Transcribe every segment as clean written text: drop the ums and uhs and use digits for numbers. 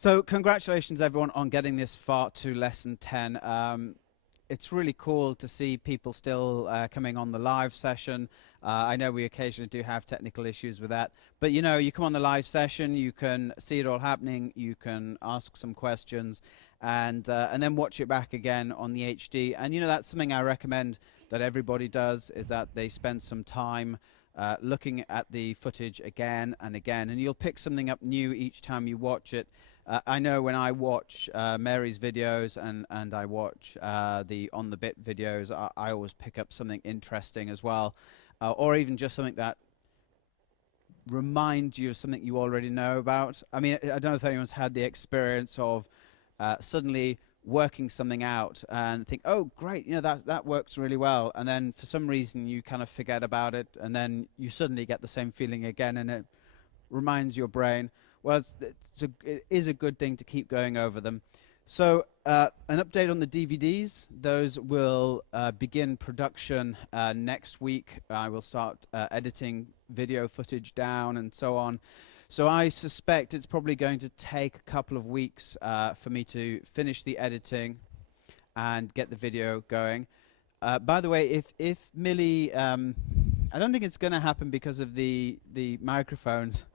So congratulations everyone on getting this far to lesson 10. It's really cool to see people still coming on the live session. I know we occasionally do have technical issues with that, but you know, you come on the live session, you can see it all happening, you can ask some questions, and then watch it back again on the HD. And you know, that's something I recommend that everybody does, is that they spend some time looking at the footage again and again, and you'll pick something up new each time you watch it. I know when I watch Mary's videos and I watch the On the Bit videos, I always pick up something interesting as well, or even just something that reminds you of something you already know about. I mean, I don't know if anyone's had the experience of suddenly working something out and think, oh, great, you know, that works really well, and then for some reason you kind of forget about it, and then you suddenly get the same feeling again, and it reminds your brain. Well, it is a good thing to keep going over them. So an update on the DVDs. Those will begin production next week. I will start editing video footage down and so on. So I suspect it's probably going to take a couple of weeks for me to finish the editing and get the video going. By the way, if Millie, I don't think it's going to happen because of the microphones.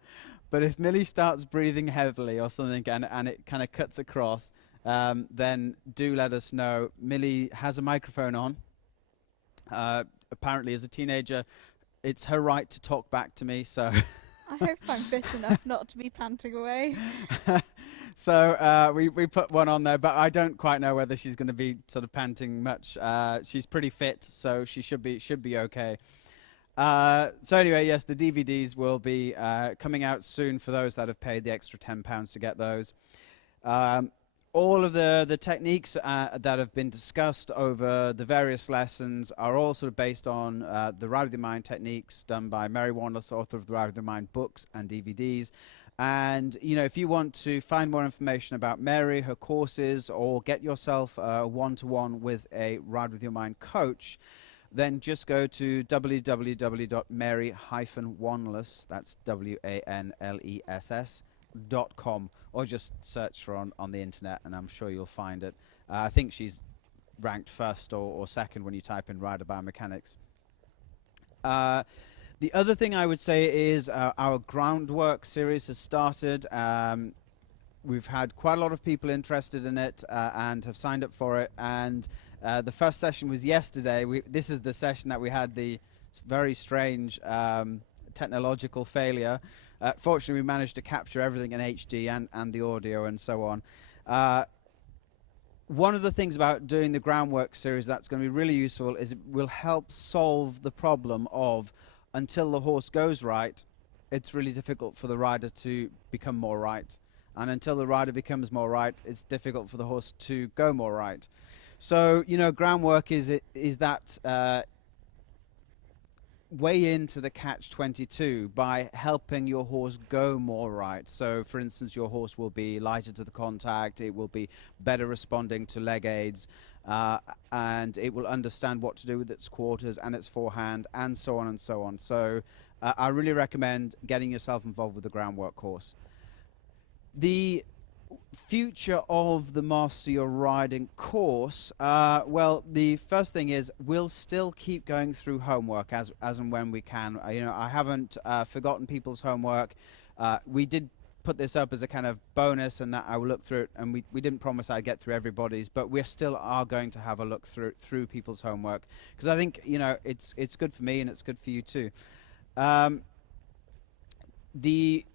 But if Millie starts breathing heavily or something and it kind of cuts across, then do let us know. Millie has a microphone on. Apparently, as a teenager, it's her right to talk back to me. So, I hope I'm fit enough not to be panting away. so we put one on there, but I don't quite know whether she's going to be sort of panting much. She's pretty fit, so she should be okay. So anyway, yes, the DVDs will be coming out soon for those that have paid the extra £10 to get those. All of the techniques that have been discussed over the various lessons are all sort of based on the Ride of the Mind techniques done by Mary Wanless, author of the Ride of the Mind books and DVDs. And, you know, if you want to find more information about Mary, her courses, or get yourself a one-to-one with a Ride with Your Mind coach, then just go to www.mary-wanless, that's WANLESS.com, or just search for on the internet and I'm sure you'll find it. I think she's ranked first or second when you type in Rider Biomechanics. The other thing I would say is our groundwork series has started. We've had quite a lot of people interested in it and have signed up for it, and the first session was yesterday. This is the session that we had the very strange technological failure. Fortunately, we managed to capture everything in HD and the audio and so on. One of the things about doing the groundwork series that's going to be really useful is it will help solve the problem of, until the horse goes right, it's really difficult for the rider to become more right. And until the rider becomes more right, it's difficult for the horse to go more right. So, you know, groundwork is that way into the catch-22 by helping your horse go more right. So, for instance, your horse will be lighter to the contact, it will be better responding to leg aids, and it will understand what to do with its quarters and its forehand, and so on and so on. So, I really recommend getting yourself involved with the groundwork course. The future of the Master Your Riding course, well, the first thing is we'll still keep going through homework as and when we can. You know, I haven't forgotten people's homework. We did put this up as a kind of bonus, and that I will look through it, and we didn't promise I'd get through everybody's, but we still are going to have a look through people's homework, because I think, you know, it's good for me and it's good for you too. The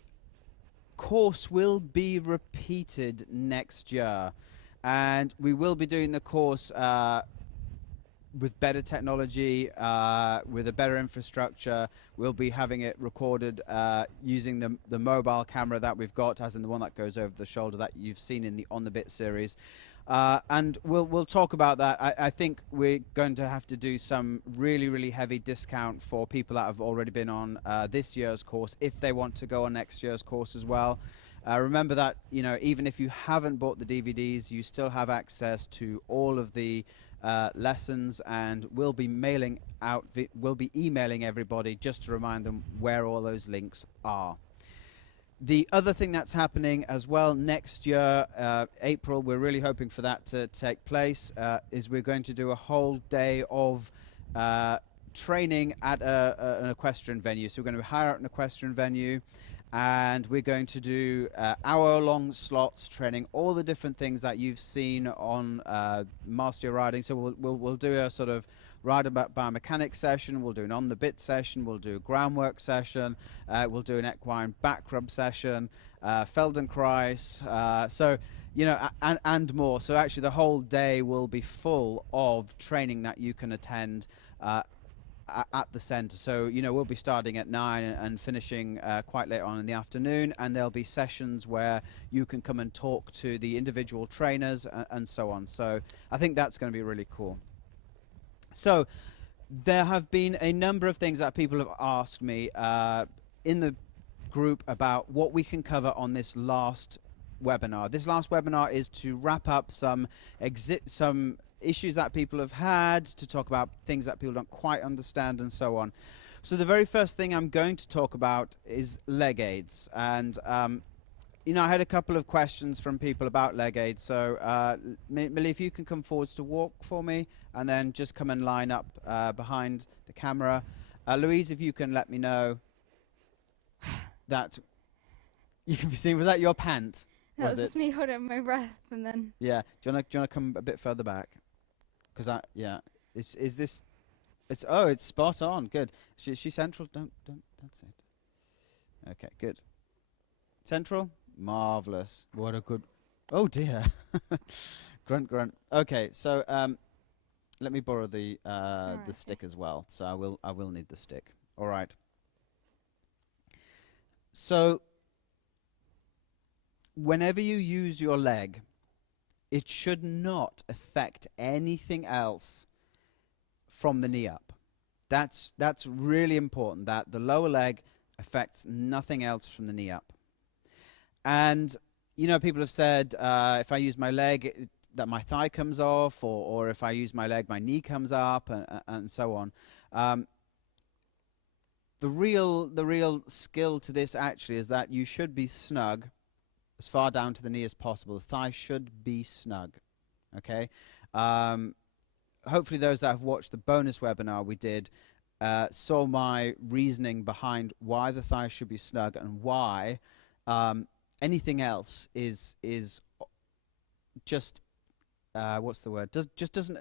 course will be repeated next year, and we will be doing the course with better technology, with a better infrastructure. We'll be having it recorded using the mobile camera that we've got, as in the one that goes over the shoulder that you've seen in the On the Bit series. And we'll talk about that. I think we're going to have to do some really heavy discount for people that have already been on this year's course, if they want to go on next year's course as well. Remember that, you know, even if you haven't bought the DVDs, you still have access to all of the lessons, and we'll be emailing everybody just to remind them where all those links are. The other thing that's happening as well next year, April, we're really hoping for that to take place, is we're going to do a whole day of training at an equestrian venue. So we're going to hire out an equestrian venue, and we're going to do hour-long slots training all the different things that you've seen on Master Your Riding. So we'll do a sort of rider biomechanics session, we'll do an on the bit session, we'll do a groundwork session, we'll do an equine back rub session, Feldenkrais, so you know, and more. So actually the whole day will be full of training that you can attend at the centre. So you know, we'll be starting at 9 and finishing quite late on in the afternoon, and there'll be sessions where you can come and talk to the individual trainers and so on. So I think that's going to be really cool. So there have been a number of things that people have asked me in the group about what we can cover on this last webinar. This last webinar is to wrap up some issues that people have had, to talk about things that people don't quite understand and so on. So the very first thing I'm going to talk about is leg aids. And you know, I had a couple of questions from people about leg aids. So Millie, if you can come forwards to walk for me, and then just come and line up behind the camera. Louise, if you can let me know that you can be seen. Was that your pant? That was just me holding my breath, and then. Yeah. Do you wanna come a bit further back? Because yeah. Is this? It's spot on. Good. Is she central? Don't say it. Okay. Good. Central. Marvelous. What a good. Oh dear. Grunt grunt. Okay. So let me borrow the stick as well. So I will need the stick. All right. So whenever you use your leg, it should not affect anything else from the knee up. That's really important, that the lower leg affects nothing else from the knee up. And you know, people have said if I use my leg, that my thigh comes off, or if I use my leg, my knee comes up, and so on. The real skill to this actually is that you should be snug as far down to the knee as possible. The thigh should be snug. Okay. Hopefully those that have watched the bonus webinar we did saw my reasoning behind why the thigh should be snug and why anything else is just what's the word? Just doesn't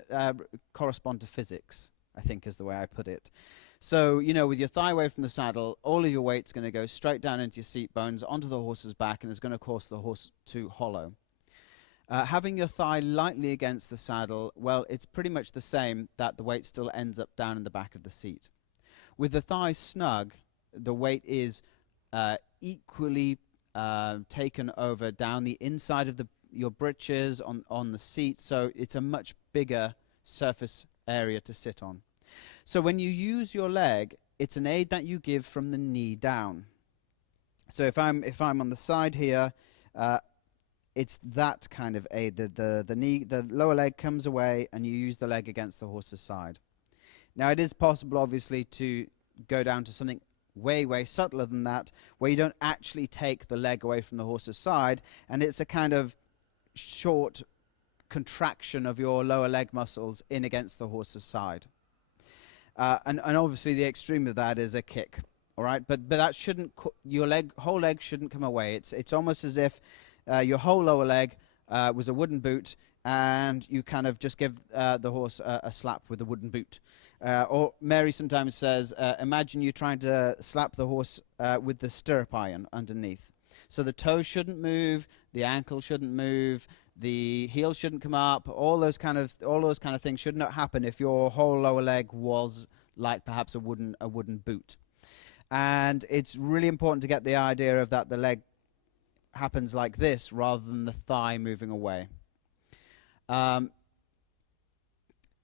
correspond to physics, I think is the way I put it. So, you know, with your thigh away from the saddle, all of your weight's going to go straight down into your seat bones, onto the horse's back, and it's going to cause the horse to hollow. Having your thigh lightly against the saddle, well, it's pretty much the same, that the weight still ends up down in the back of the seat. With the thigh snug, the weight is equally taken over down the inside of your britches, on the seat, so it's a much bigger surface area to sit on. So when you use your leg, it's an aid that you give from the knee down. So if I'm on the side here, it's that kind of aid. The lower leg comes away, and you use the leg against the horse's side. Now it is possible, obviously, to go down to something way subtler than that, where you don't actually take the leg away from the horse's side, and it's a kind of short contraction of your lower leg muscles in against the horse's side. And obviously the extreme of that is a kick, all right? But that shouldn't, your whole leg shouldn't come away. It's almost as if your whole lower leg was a wooden boot, and you kind of just give the horse a slap with a wooden boot. Or Mary sometimes says, imagine you trying to slap the horse with the stirrup iron underneath. So the toes shouldn't move, the ankle shouldn't move, the heel shouldn't come up. All those kind of things should not happen if your whole lower leg was like perhaps a wooden boot. And it's really important to get the idea of that the leg happens like this rather than the thigh moving away.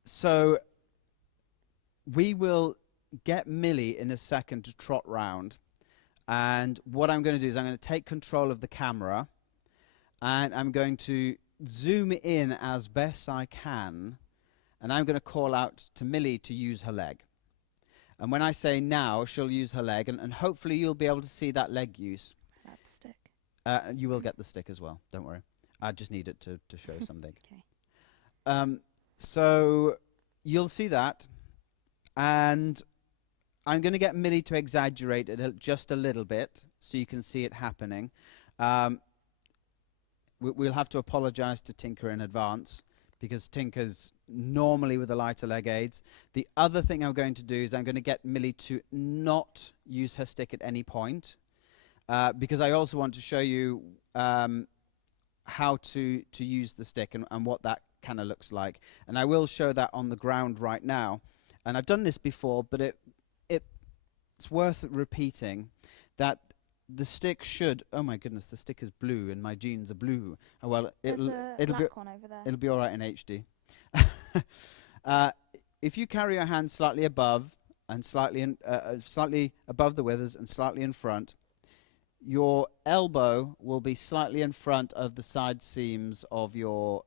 So we will get Millie in a second to trot round, and what I'm going to do is I'm going to take control of the camera, and I'm going to zoom in as best I can, and I'm going to call out to Millie to use her leg. And when I say now, she'll use her leg, and hopefully you'll be able to see that leg use. That's stick. You will get the stick as well. Don't worry. I just need it to show something. Okay. So you'll see that, and I'm going to get Millie to exaggerate it just a little bit so you can see it happening. We'll have to apologize to Tinker in advance because Tinker's normally with the lighter leg aids. The other thing I'm going to do is I'm going to get Millie to not use her stick at any point because I also want to show you how to use the stick and what that kind of looks like. And I will show that on the ground right now. And I've done this before, but it's worth repeating that the stick should. Oh my goodness, the stick is blue and my jeans are blue. Oh, well, it'll be black one over there. it'll be all right in HD. If you carry your hand slightly above and slightly above the withers and slightly in front, your elbow will be slightly in front of the side seams of your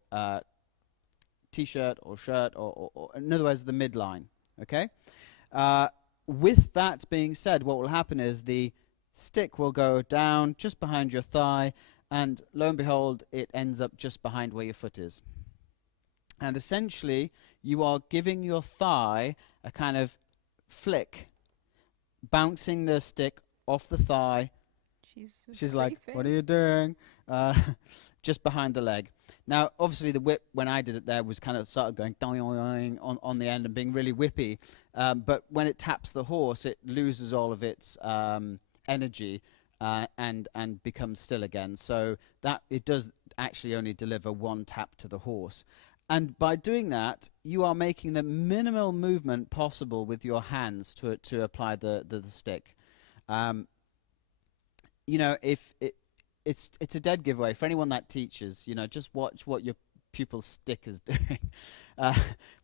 t-shirt or shirt, or in other words, the midline. Okay. With that being said, what will happen is the stick will go down just behind your thigh, and lo and behold, it ends up just behind where your foot is. And essentially, you are giving your thigh a kind of flick, bouncing the stick off the thigh. She's like, "What are you doing?" Just behind the leg. Now, obviously, the whip, when I did it there, was kind of started going on the end and being really whippy. But when it taps the horse, it loses all of its energy and becomes still again. So that it does actually only deliver one tap to the horse. And by doing that, you are making the minimal movement possible with your hands to apply the stick. You know, it's a dead giveaway for anyone that teaches. You know, just watch what your pupil's stick is doing.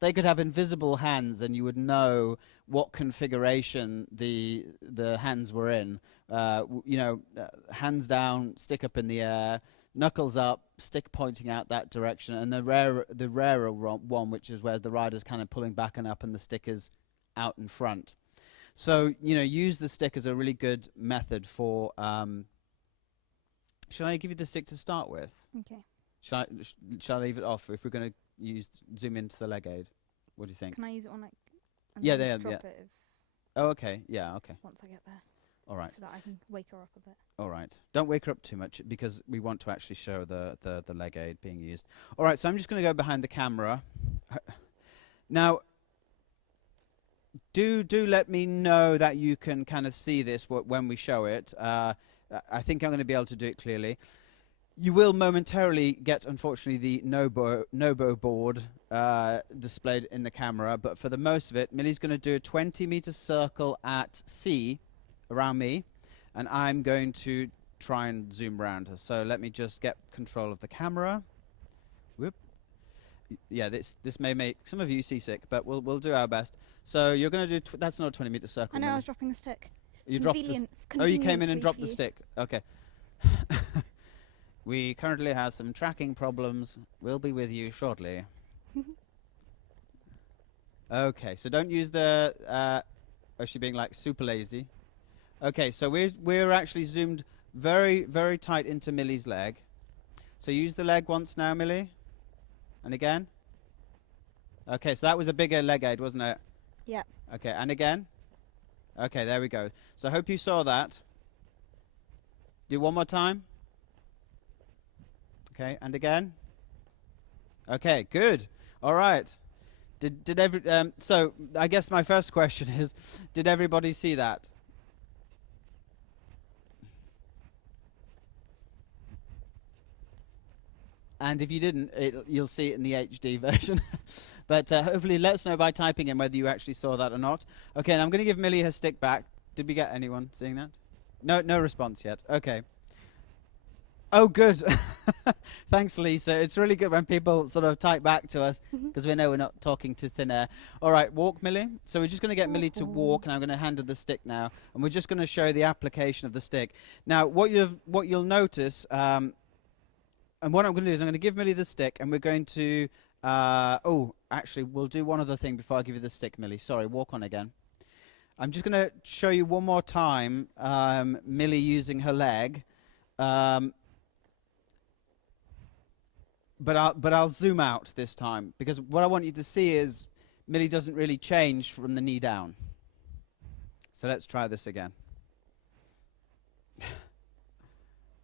They could have invisible hands, and you would know what configuration the hands were in. You know, hands down, stick up in the air, knuckles up, stick pointing out that direction, and the rarer one, which is where the rider's kind of pulling back and up, and the stick is out in front. So, you know, use the stick as a really good method for. Shall I give you the stick to start with? Okay. Shall I leave it off if we're going to zoom into the leg aid? What do you think? Can I use it on like? Yeah, drop it Oh, okay. Yeah, okay. once I get there. All right. So that I can wake her up a bit. All right. Don't wake her up too much because we want to actually show the leg aid being used. All right. So I'm just going to go behind the camera. Now, do let me know that you can kind of see this when we show it. I think I'm going to be able to do it clearly. You will momentarily get, unfortunately, the Nobo board displayed in the camera, but for the most of it, Millie's going to do a 20-meter circle at C around me, and I'm going to try and zoom around her. So let me just get control of the camera. Whoop. Yeah, this may make some of you seasick, but we'll do our best. So you're going to do that's not a 20-meter circle. I know, Millie. I was dropping the stick. You dropped the Oh, you came in and dropped the stick. Okay. We currently have some tracking problems. We'll be with you shortly. Okay, so don't use the oh, she being like super lazy. Okay, so we're actually zoomed very, very tight into Millie's leg. So use the leg once now, Millie. And again. Okay, so that was a bigger leg aid, wasn't it? Yeah. Okay, and again. Okay, there we go. So I hope you saw that. Do one more time. Okay, and again. Okay, good. All right. So I guess my first question is, did everybody see that? And if you didn't, you'll see it in the HD version. But hopefully let us know by typing in whether you actually saw that or not. Okay, and I'm going to give Millie her stick back. Did we get anyone seeing that? No response yet. Okay. Oh, good. Thanks, Lisa. It's really good when people sort of type back to us because we know we're not talking to thin air. All right, walk, Millie. So we're just going to get Millie to walk, and I'm going to hand her the stick now. And we're just going to show the application of the stick. Now, what you'll notice... and what I'm going to do is I'm going to give Millie the stick, and we're going to... oh, actually, we'll do one other thing before I give you the stick, Millie. Sorry, walk on again. I'm just going to show you one more time Millie using her leg. but I'll zoom out this time because what I want you to see is Millie doesn't really change from the knee down. So let's try this again.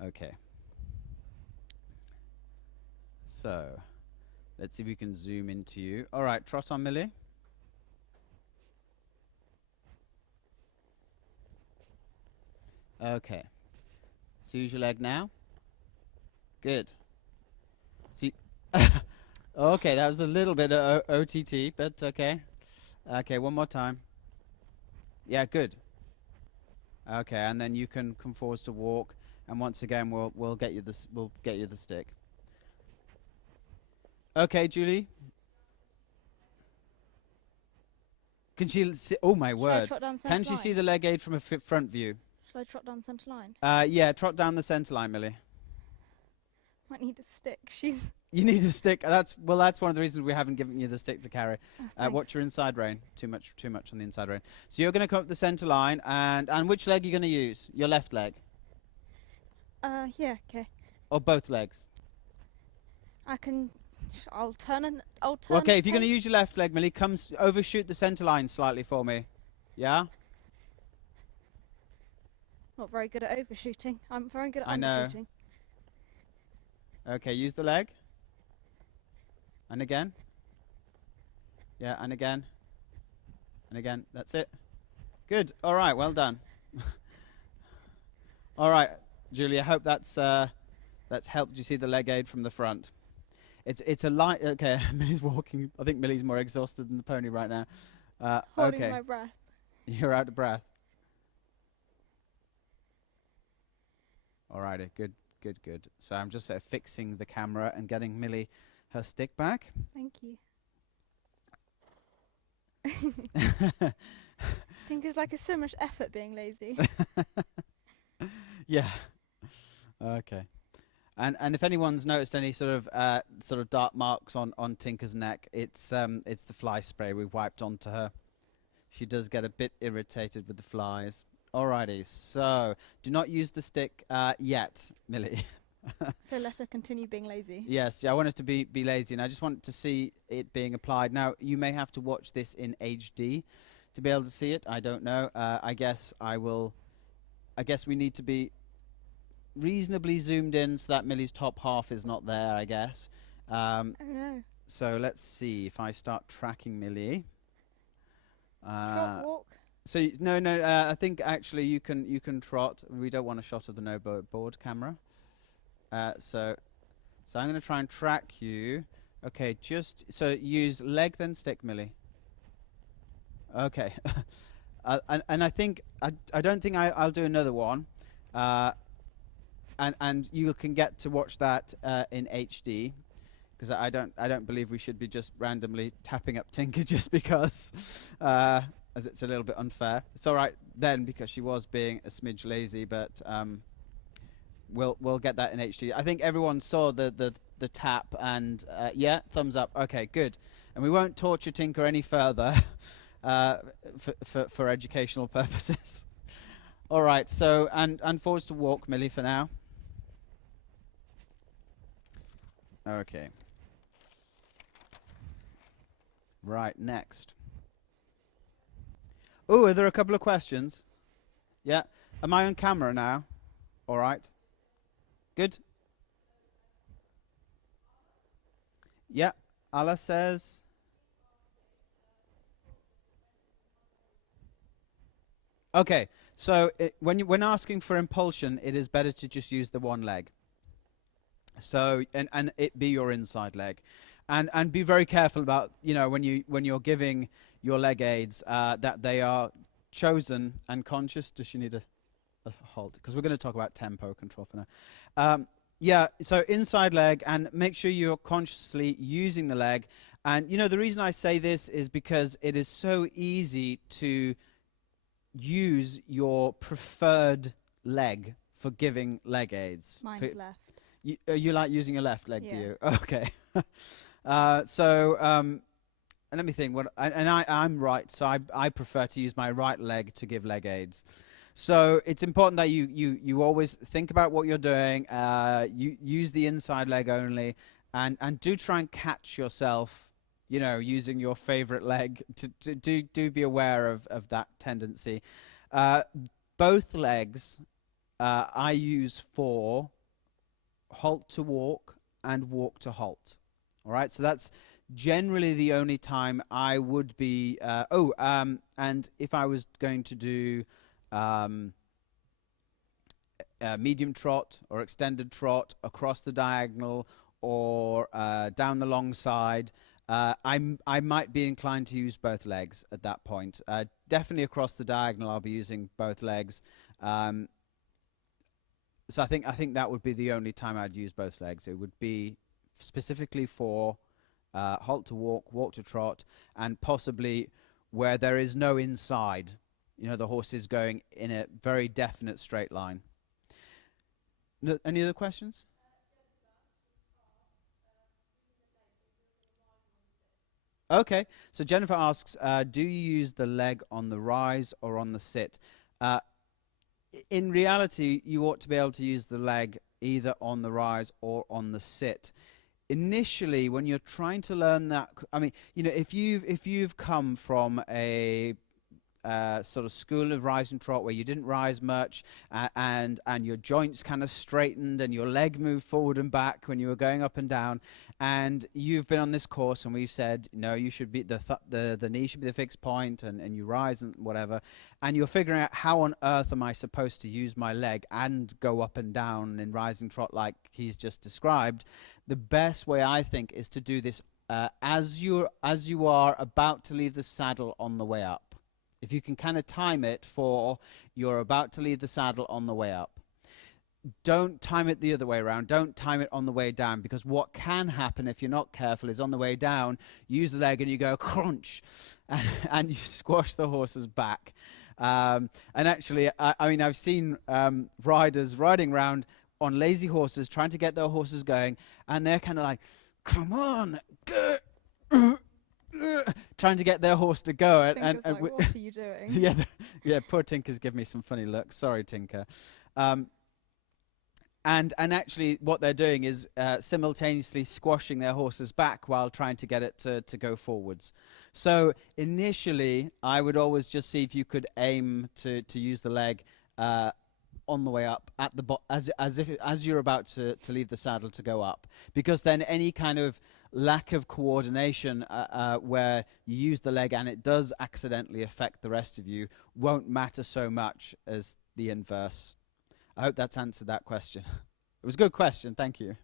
Okay. So let's see if we can zoom into you. All right, trot on, Millie. Okay. So use your leg now. Good. See. Okay, that was a little bit of OTT, but okay. Okay, one more time. Yeah, good. Okay, and then you can come forwards to walk, and once again we'll get you the stick. Okay, Julie. Can she see? Oh my word! Can she see the leg aid from a front view? Shall I trot down the centre line? Yeah, trot down the centre line, Millie. Might need a stick. She's. You need a stick. That's one of the reasons we haven't given you the stick to carry. Oh, Watch your inside rein. Too much on the inside rein. So you're going to come up the centre line, and which leg are you going to use? Your left leg, Yeah. Okay. or both legs? I'll turn. Okay, if you're going to use your left leg, Millie, overshoot the centre line slightly for me. Yeah. Not very good at overshooting. I'm very good at I know. undershooting. Okay, use the leg. And again. Yeah, and again. And again. That's it. Good. All right, well done. All right, Julie, I hope that's helped you see the leg aid from the front. It's a light. Okay, Millie's walking. I think Millie's more exhausted than the pony right now. Holding okay. my breath. You're out of breath. All righty, good. So I'm just fixing the camera and getting Millie her stick back. Thank you. I think it's like so much effort being lazy. Yeah. Okay. And if anyone's noticed any sort of dark marks on Tinker's neck, it's the fly spray we've wiped onto her. She does get a bit irritated with the flies. Alrighty, so do not use the stick yet, Millie. So let her continue being lazy. Yes, I want her to be lazy, and I just want to see it being applied. Now, you may have to watch this in HD to be able to see it. I don't know. I guess we need to be reasonably zoomed in so that Millie's top half is not there, I guess. Oh no. So let's see if I start tracking Millie. Trot, walk. So no, I think actually you can trot. We don't want a shot of the no board camera. So I'm going to try and track you. Okay, so use leg then stick, Millie. Okay, and I think I don't think I'll do another one. And you can get to watch that in HD, because I don't believe we should be just randomly tapping up Tinker just because, as it's a little bit unfair. It's all right then because she was being a smidge lazy, but we'll get that in HD. I think everyone saw the tap, and yeah, thumbs up. Okay, good. And we won't torture Tinker any further for educational purposes. All right. So and forwards to walk, Millie, for now. Okay. Right, next. Oh, are there a couple of questions? Yeah. Am I on camera now? All right. Good. Yeah. Allah says. Okay. So when asking for impulsion, it is better to just use the one leg. So and it be your inside leg, and be very careful about when you're giving your leg aids that they are chosen and conscious. Does she need a hold? Because we're going to talk about tempo control for now. Yeah. So inside leg, and make sure you're consciously using the leg. And the reason I say this is because it is so easy to use your preferred leg for giving leg aids. Mine's left. You like using your left leg, Yeah. do you? Okay. So let me think. I'm right. So I prefer to use my right leg to give leg aids. So it's important that you always think about what you're doing. You use the inside leg only, and do try and catch yourself, using your favorite leg. Do be aware of that tendency. Both legs I use for halt to walk and walk to halt. All right, so that's generally the only time I would be. And if I was going to do medium trot or extended trot across the diagonal or down the long side, I might be inclined to use both legs at that point. Definitely across the diagonal, I'll be using both legs. So I think that would be the only time I'd use both legs. It would be specifically for halt to walk, walk to trot, and possibly where there is no inside. The horse is going in a very definite straight line. Any other questions? Okay, so Jennifer asks, do you use the leg on the rise or on the sit? In reality, you ought to be able to use the leg either on the rise or on the sit. Initially, when you're trying to learn that, I mean, if you've come from a sort of school of rise and trot where you didn't rise much, and your joints kind of straightened and your leg moved forward and back when you were going up and down, and you've been on this course and we've said, no, you should be the knee should be the fixed point, and you rise and whatever, and you're figuring out how on earth am I supposed to use my leg and go up and down in rise and trot like he's just described. The best way, I think, is to do this as you are about to leave the saddle on the way up. If you can kind of time it for you're about to leave the saddle on the way up. Don't time it the other way around. Don't time it on the way down, because what can happen if you're not careful is on the way down, you use the leg and you go crunch, and you squash the horse's back. And actually, I mean, I've seen riders riding around on lazy horses trying to get their horses going, and they're kind of like, come on, trying to get their horse to go. And like, what are you doing? Yeah, poor Tinker's given me some funny looks. Sorry, Tinker. And actually what they're doing is simultaneously squashing their horse's back while trying to get it to go forwards. So initially, I would always just see if you could aim to use the leg on the way up at the as you're about to leave the saddle to go up, because then any kind of lack of coordination where you use the leg and it does accidentally affect the rest of you won't matter so much as the inverse. I hope that's answered that question. It was a good question, thank you.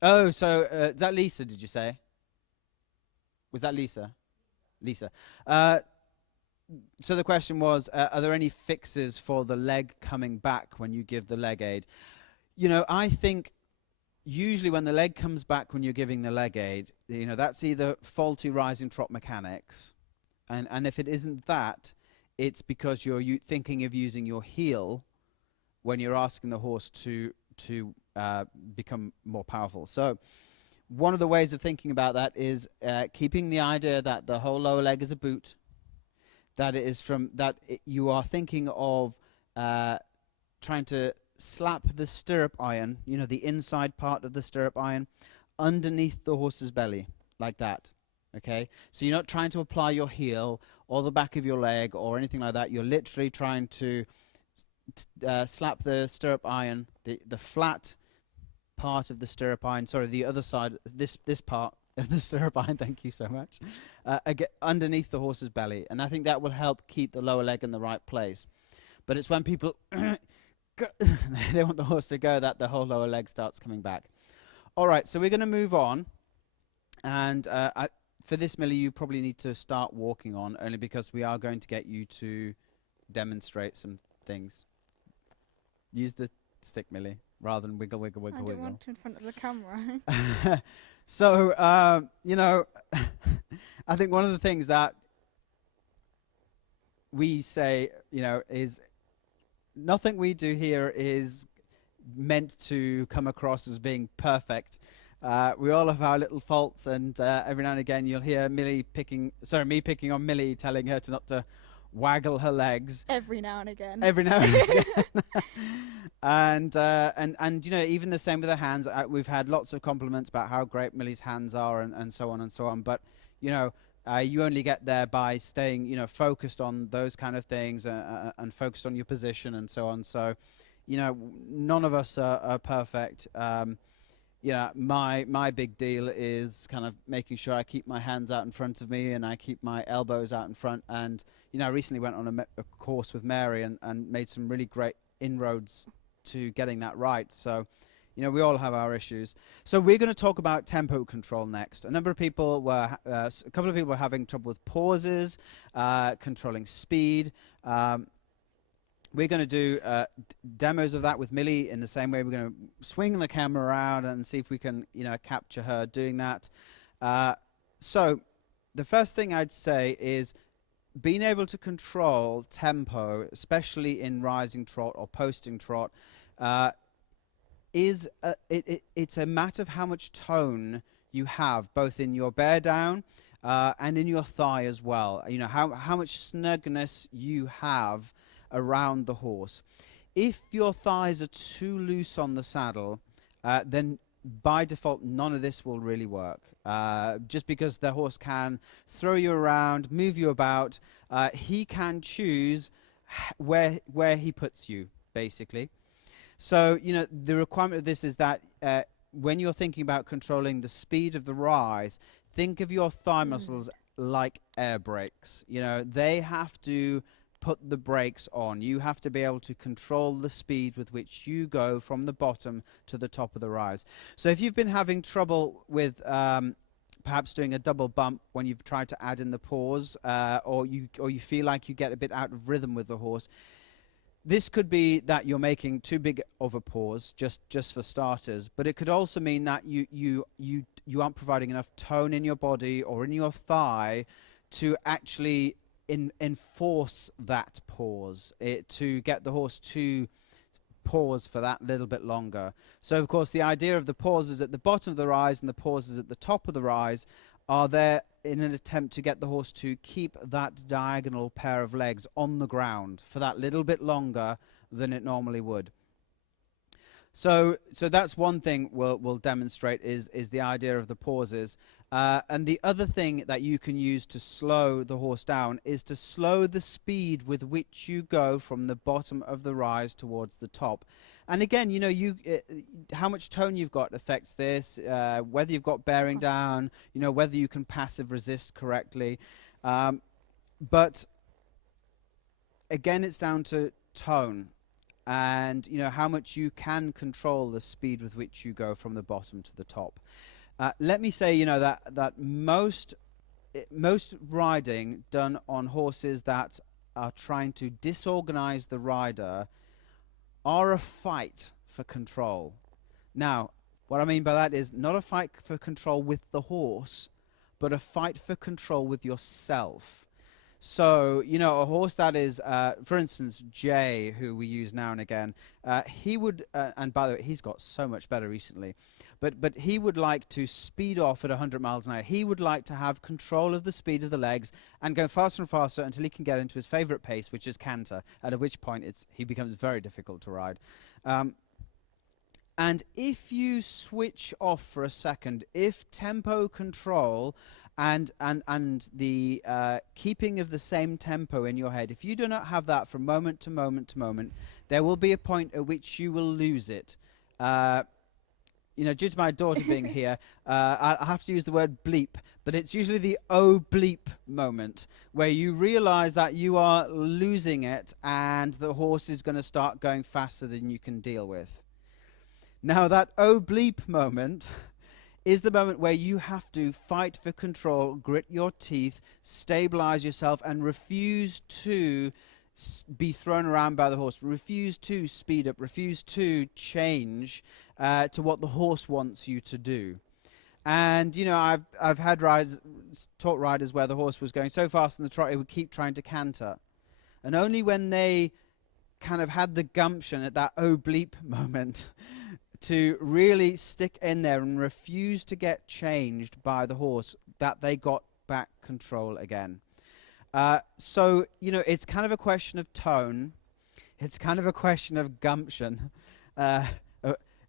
Oh, so is that Lisa, did you say? Was that Lisa? Lisa. So the question was, are there any fixes for the leg coming back when you give the leg aid? I think usually when the leg comes back when you're giving the leg aid, that's either faulty rising trot mechanics, and if it isn't that, it's because you're thinking of using your heel when you're asking the horse to become more powerful. So one of the ways of thinking about that is keeping the idea that the whole lower leg is a boot, that it is you are thinking of trying to slap the stirrup iron, the inside part of the stirrup iron, underneath the horse's belly, like that. Okay? So you're not trying to apply your heel or the back of your leg or anything like that. You're literally trying to slap the stirrup iron, the flat part of the stirrup iron, sorry, the other side, this part of the stirrup iron, thank you so much, underneath the horse's belly. And I think that will help keep the lower leg in the right place. But it's when people they want the horse to go that the whole lower leg starts coming back. All right, so we're going to move on. And for this, Millie, you probably need to start walking on, only because we are going to get you to demonstrate some things. Use the stick, Millie, rather than wiggle, wiggle, wiggle, wiggle. I don't want to in front of the camera. So, I think one of the things that we say, is nothing we do here is meant to come across as being perfect. We all have our little faults, and every now and again you'll hear me picking on Millie, telling her not to waggle her legs Every now and again. every now and again. And you know, even the same with her hands. We've had lots of compliments about how great Millie's hands are, and so on and so on. But you know, you only get there by staying, you know, focused on those kind of things, and focused on your position and so on. So, you know, none of us are perfect. You know, my big deal is kind of making sure I keep my hands out in front of me and I keep my elbows out in front. And, you know, I recently went on a course with Mary and made some really great inroads to getting that right. So, you know, we all have our issues. So we're going to talk about tempo control next. A number of people were, a couple of people were having trouble with pauses, controlling speed. We're going to do demos of that with Millie in the same way. We're going to swing the camera around and see if we can, you know, capture her doing that. So the first thing I'd say is being able to control tempo, especially in rising trot or posting trot, it's a matter of how much tone you have, both in your bear down and in your thigh as well. You know, how much snugness you have around the horse. If your thighs are too loose on the saddle, then by default none of this will really work. Just because the horse can throw you around, move you about, he can choose where he puts you, basically. So, you know, the requirement of this is that when you're thinking about controlling the speed of the rise, think of your thigh muscles like air brakes. You know, they have to put the brakes on. You have to be able to control the speed with which you go from the bottom to the top of the rise. So if you've been having trouble with perhaps doing a double bump when you've tried to add in the pause, or you feel like you get a bit out of rhythm with the horse, this could be that you're making too big of a pause, just for starters. But it could also mean that you aren't providing enough tone in your body or in your thigh to actually enforce that pause, to get the horse to pause for that little bit longer. So of course the idea of the pauses at the bottom of the rise and the pauses at the top of the rise are there in an attempt to get the horse to keep that diagonal pair of legs on the ground for that little bit longer than it normally would. So that's one thing we'll demonstrate is the idea of the pauses. And the other thing that you can use to slow the horse down is to slow the speed with which you go from the bottom of the rise towards the top. And again, you know, how much tone you've got affects this, whether you've got bearing down, you know, whether you can passive resist correctly. But again, it's down to tone and, you know, how much you can control the speed with which you go from the bottom to the top. Let me say, you know, that most riding done on horses that are trying to disorganize the rider are a fight for control. Now, what I mean by that is not a fight for control with the horse, but a fight for control with yourself. So, you know, a horse that is, for instance, Jay, who we use now and again, he would, and by the way, he's got so much better recently, but he would like to speed off at 100 miles an hour. He would like to have control of the speed of the legs and go faster and faster until he can get into his favorite pace, which is canter, at which point he becomes very difficult to ride. And if you switch off for a second, if tempo control and the keeping of the same tempo in your head, if you do not have that from moment to moment to moment, there will be a point at which you will lose it. You know, due to my daughter being here, I have to use the word bleep, but it's usually the oh bleep moment where you realize that you are losing it and the horse is going to start going faster than you can deal with. Now, that oh bleep moment is the moment where you have to fight for control, grit your teeth, stabilize yourself, and refuse to be thrown around by the horse, refuse to speed up, refuse to change to what the horse wants you to do. And, you know, I've had taught riders where the horse was going so fast in the trot it would keep trying to canter. And only when they kind of had the gumption at that oh bleep moment to really stick in there and refuse to get changed by the horse that they got back control again. So, it's kind of a question of tone. It's kind of a question of gumption. Uh,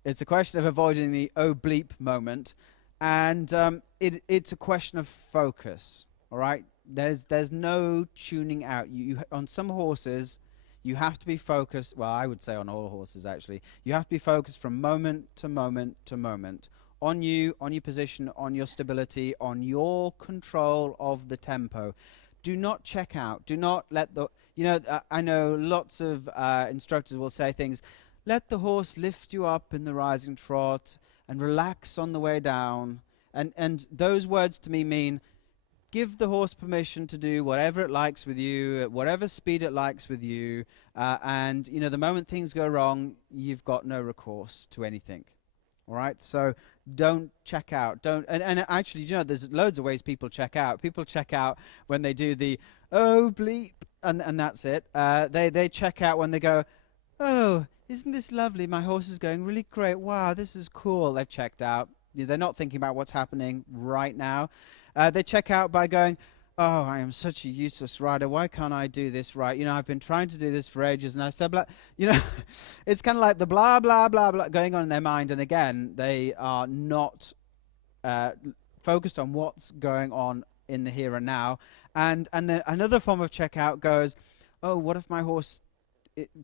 it's a question of avoiding the oh bleep moment. And it's a question of focus, all right? There's no tuning out. On some horses, you have to be focused. Well, I would say on all horses, actually. You have to be focused from moment to moment to moment. On you, on your position, on your stability, on your control of the tempo. Do not check out. Do not let the... I know lots of instructors will say things, let the horse lift you up in the rising trot and relax on the way down. And those words to me mean give the horse permission to do whatever it likes with you, at whatever speed it likes with you. And, the moment things go wrong, you've got no recourse to anything. All right? So don't check out. And actually, there's loads of ways people check out. People check out when they do the, oh, bleep, and that's it. They check out when they go, oh, isn't this lovely? My horse is going really great. Wow, this is cool. They've checked out. They're not thinking about what's happening right now. They check out by going, oh, I am such a useless rider. Why can't I do this right? I've been trying to do this for ages, and I said, blah. It's kind of like the blah, blah, blah, blah going on in their mind. And again, they are not focused on what's going on in the here and now. And then another form of checkout goes, oh, what if my horse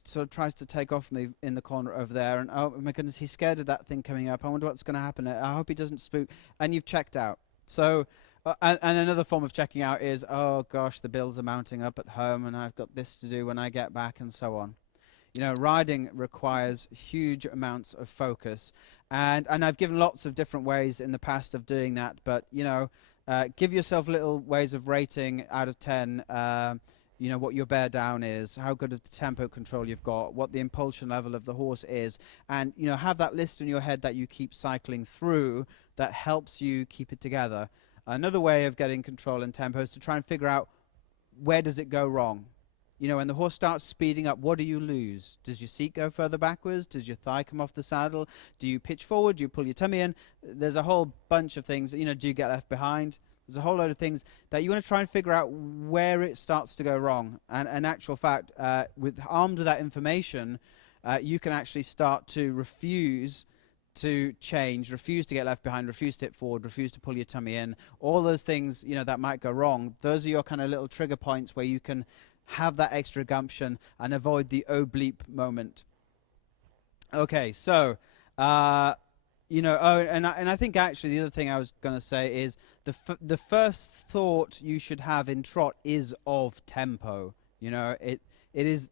sort of tries to take off me in the corner over there, and oh my goodness, he's scared of that thing coming up. I wonder what's going to happen. I hope he doesn't spook. And you've checked out. So, and another form of checking out is, oh gosh, the bills are mounting up at home, and I've got this to do when I get back, and so on. Riding requires huge amounts of focus, and I've given lots of different ways in the past of doing that. But give yourself little ways of rating out of 10. What your bear down is, how good of the tempo control you've got, what the impulsion level of the horse is, and have that list in your head that you keep cycling through that helps you keep it together. Another way of getting control and tempo is to try and figure out where does it go wrong. When the horse starts speeding up, what do you lose? Does your seat go further backwards? Does your thigh come off the saddle? Do you pitch forward? Do you pull your tummy in? There's a whole bunch of things. Do you get left behind? There's a whole load of things that you want to try and figure out where it starts to go wrong. And in actual fact, armed with that information, you can actually start to refuse to change, refuse to get left behind, refuse to hit forward, refuse to pull your tummy in. All those things, that might go wrong. Those are your kind of little trigger points where you can have that extra gumption and avoid the oh bleep moment. Okay, so... and I think actually the other thing I was going to say is the first thought you should have in trot is of tempo. It is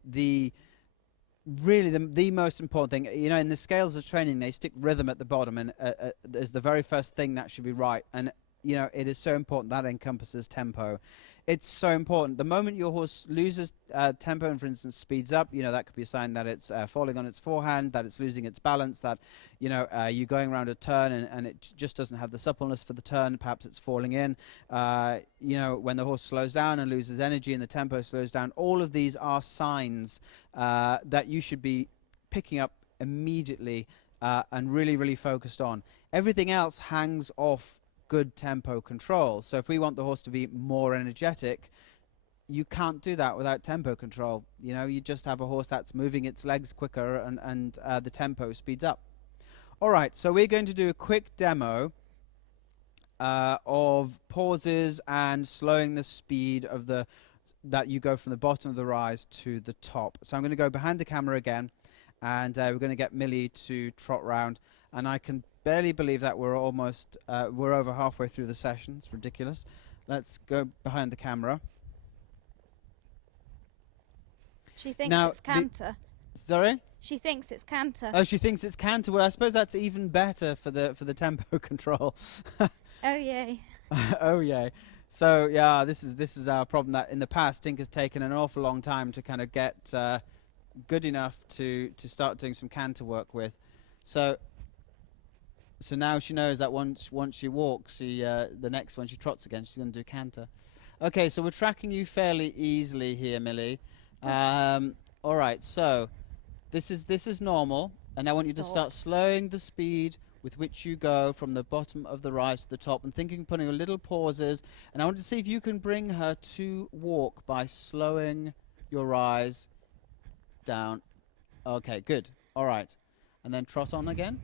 really the most important thing. In the scales of training, they stick rhythm at the bottom, and is the very first thing that should be right. And it is so important that encompasses tempo. It's so important. The moment your horse loses tempo and, for instance, speeds up, that could be a sign that it's falling on its forehand, that it's losing its balance, that, you're going around a turn and it just doesn't have the suppleness for the turn. Perhaps it's falling in. When the horse slows down and loses energy and the tempo slows down, all of these are signs that you should be picking up immediately and really, really focused on. Everything else hangs off good tempo control. So if we want the horse to be more energetic, you can't do that without tempo control. You just have a horse that's moving its legs quicker and the tempo speeds up. All right, so we're going to do a quick demo of pauses and slowing the speed of that you go from the bottom of the rise to the top. So I'm going to go behind the camera again, and we're going to get Millie to trot round, and I can barely believe that we're over halfway through the session. It's ridiculous. Let's go behind the camera. She thinks it's canter. Sorry? She thinks it's canter. Oh, she thinks it's canter. Well, I suppose that's even better for the tempo control. Oh yay. Oh yay. So yeah, this is our problem, that in the past Tinker's taken an awful long time to kind of get good enough to start doing some canter work with. So now she knows that once she walks, the next one she trots again, she's going to do canter. Okay, so we're tracking you fairly easily here, Millie. All right, so this is normal, and I want you to start slowing the speed with which you go from the bottom of the rise to the top, and thinking, putting a little pauses. And I want to see if you can bring her to walk by slowing your rise down. Okay, good. All right. And then trot on again.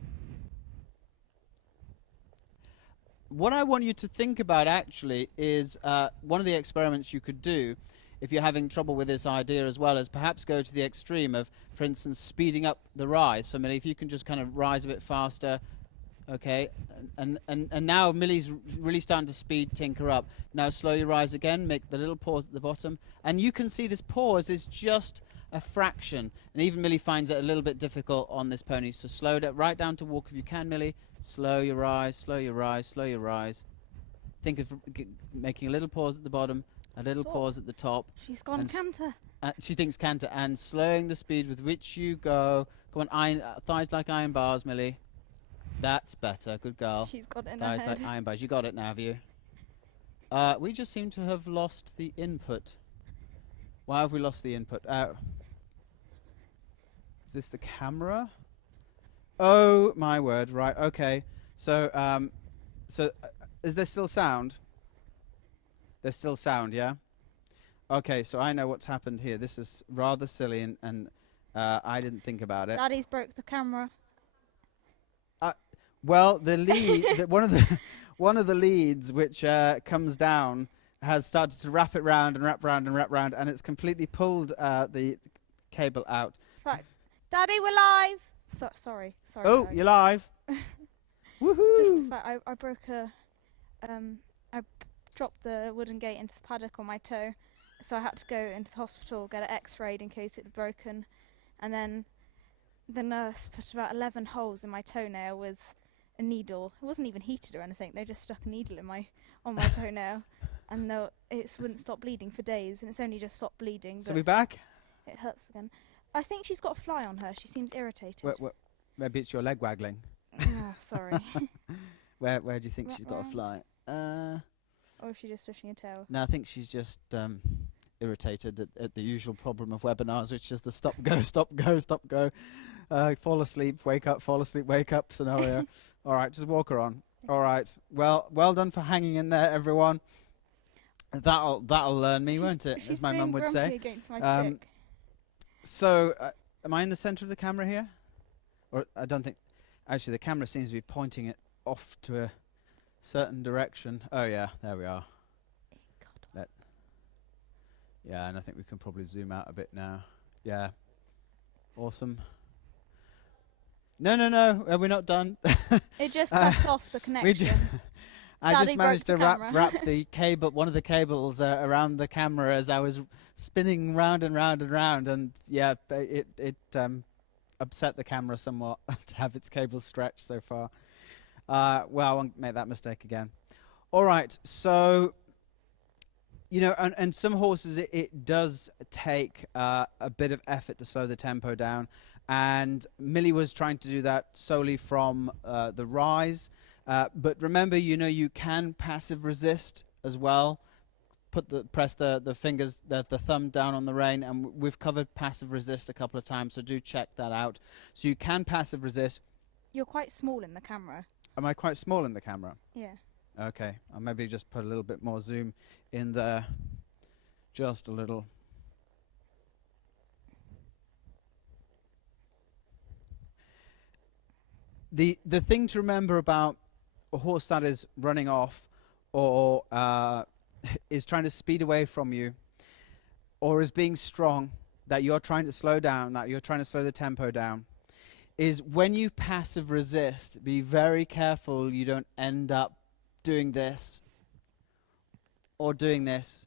What I want you to think about actually is one of the experiments you could do if you're having trouble with this idea as well, is perhaps go to the extreme of, for instance, speeding up the rise. So Millie, if you can just kind of rise a bit faster, okay, and now Millie's really starting to speed Tinker up. Now slow your rise again, make the little pause at the bottom, and you can see this pause is just a fraction, and even Millie finds it a little bit difficult on this pony. So slow it right down to walk if you can, Millie. Slow your rise, slow your rise, slow your rise. Think of making a little pause at the bottom, a little pause at the top. She's gone canter. She thinks canter, and slowing the speed with which you go. Come on, thighs like iron bars, Millie. That's better. Good girl. She's got it in thighs her head. like iron bars. You got it now, have you? We just seem to have lost the input. Why have we lost the input? Is this the camera? Oh my word! Right. Okay. So, is there still sound? There's still sound, yeah? Okay, so I know what's happened here. This is rather silly, and I didn't think about it. Daddy's broke the camera. Well, the lead, one of the leads, which comes down, has started to wrap it round and wrap round and wrap round, and it's completely pulled the cable out. Right. Daddy, we're live. Sorry. Oh, guys. you're live. Woohoo! Just the fact I broke a I dropped the wooden gate into the paddock on my toe, so I had to go into the hospital, get it x-rayed in case it had broken, and then the nurse put about 11 holes in my toenail with a needle. It wasn't even heated or anything. They just stuck a needle in on my toenail, and it wouldn't stop bleeding for days, and it's only just stopped bleeding. So we back? It hurts again. I think she's got a fly on her. She seems irritated. Maybe it's your leg waggling. Sorry. Where do you think she's got a fly? Or is she just swishing a tail? No, I think she's just irritated at the usual problem of webinars, which is the stop, go, stop, go, stop, go. Fall asleep, wake up, fall asleep, wake up scenario. All right, just walk her on. All right. Well done for hanging in there, everyone. That'll learn me, won't it? As my mum would say. Against my stick. So, am I in the centre of the camera here? Or I don't think. Actually, the camera seems to be pointing it off to a certain direction. Oh yeah, there we are. Yeah, and I think we can probably zoom out a bit now. Yeah. Awesome. No, we're not done. It just cut off the connection. I just managed to wrap the cable, one of the cables around the camera as I was spinning round and round and round, and yeah, it upset the camera somewhat to have its cable stretched so far. Well, I won't make that mistake again. All right, so and some horses it does take a bit of effort to slow the tempo down, and Millie was trying to do that solely from the rise. But remember, you can passive resist as well. Press the fingers, the thumb down on the rein, and we've covered passive resist a couple of times, so do check that out. So you can passive resist. You're quite small in the camera. Am I quite small in the camera? Yeah. Okay, I'll maybe just put a little bit more zoom in there, just a little. The thing to remember about a horse that is running off or is trying to speed away from you or is being strong, that you're trying to slow down, that you're trying to slow the tempo down, is when you passive resist, be very careful you don't end up doing this or doing this.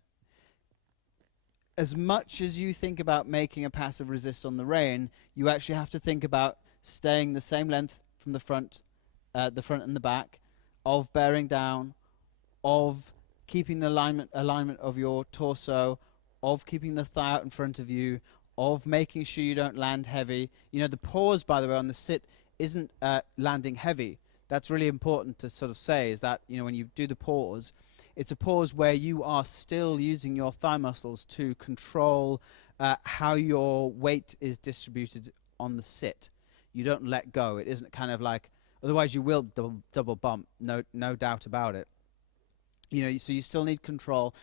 As much as you think about making a passive resist on the rein, you actually have to think about staying the same length from the front and the back, of bearing down, of keeping the alignment of your torso, of keeping the thigh out in front of you, of making sure you don't land heavy. The pause, by the way, on the sit isn't landing heavy. That's really important to sort of say, is that, when you do the pause, it's a pause where you are still using your thigh muscles to control how your weight is distributed on the sit. You don't let go. It isn't kind of like, Otherwise, you will double bump. No doubt about it. So you still need control.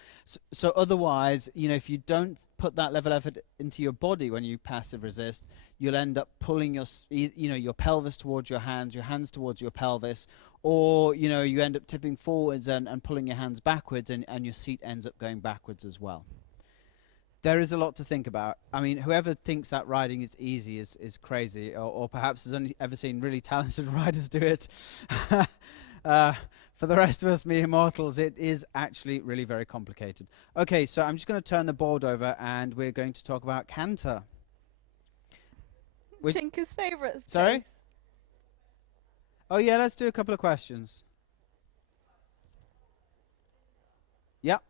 So otherwise, if you don't put that level of effort into your body when you passive resist, you'll end up pulling your pelvis towards your hands towards your pelvis, or you end up tipping forwards and pulling your hands backwards, and your seat ends up going backwards as well. There is a lot to think about. I mean, whoever thinks that riding is easy is crazy, or perhaps has only ever seen really talented riders do it. For the rest of us mere mortals, it is actually really very complicated. Okay, so I'm just going to turn the board over, and we're going to talk about canter. Tinker's favourite. Sorry? Oh yeah, let's do a couple of questions. Yep.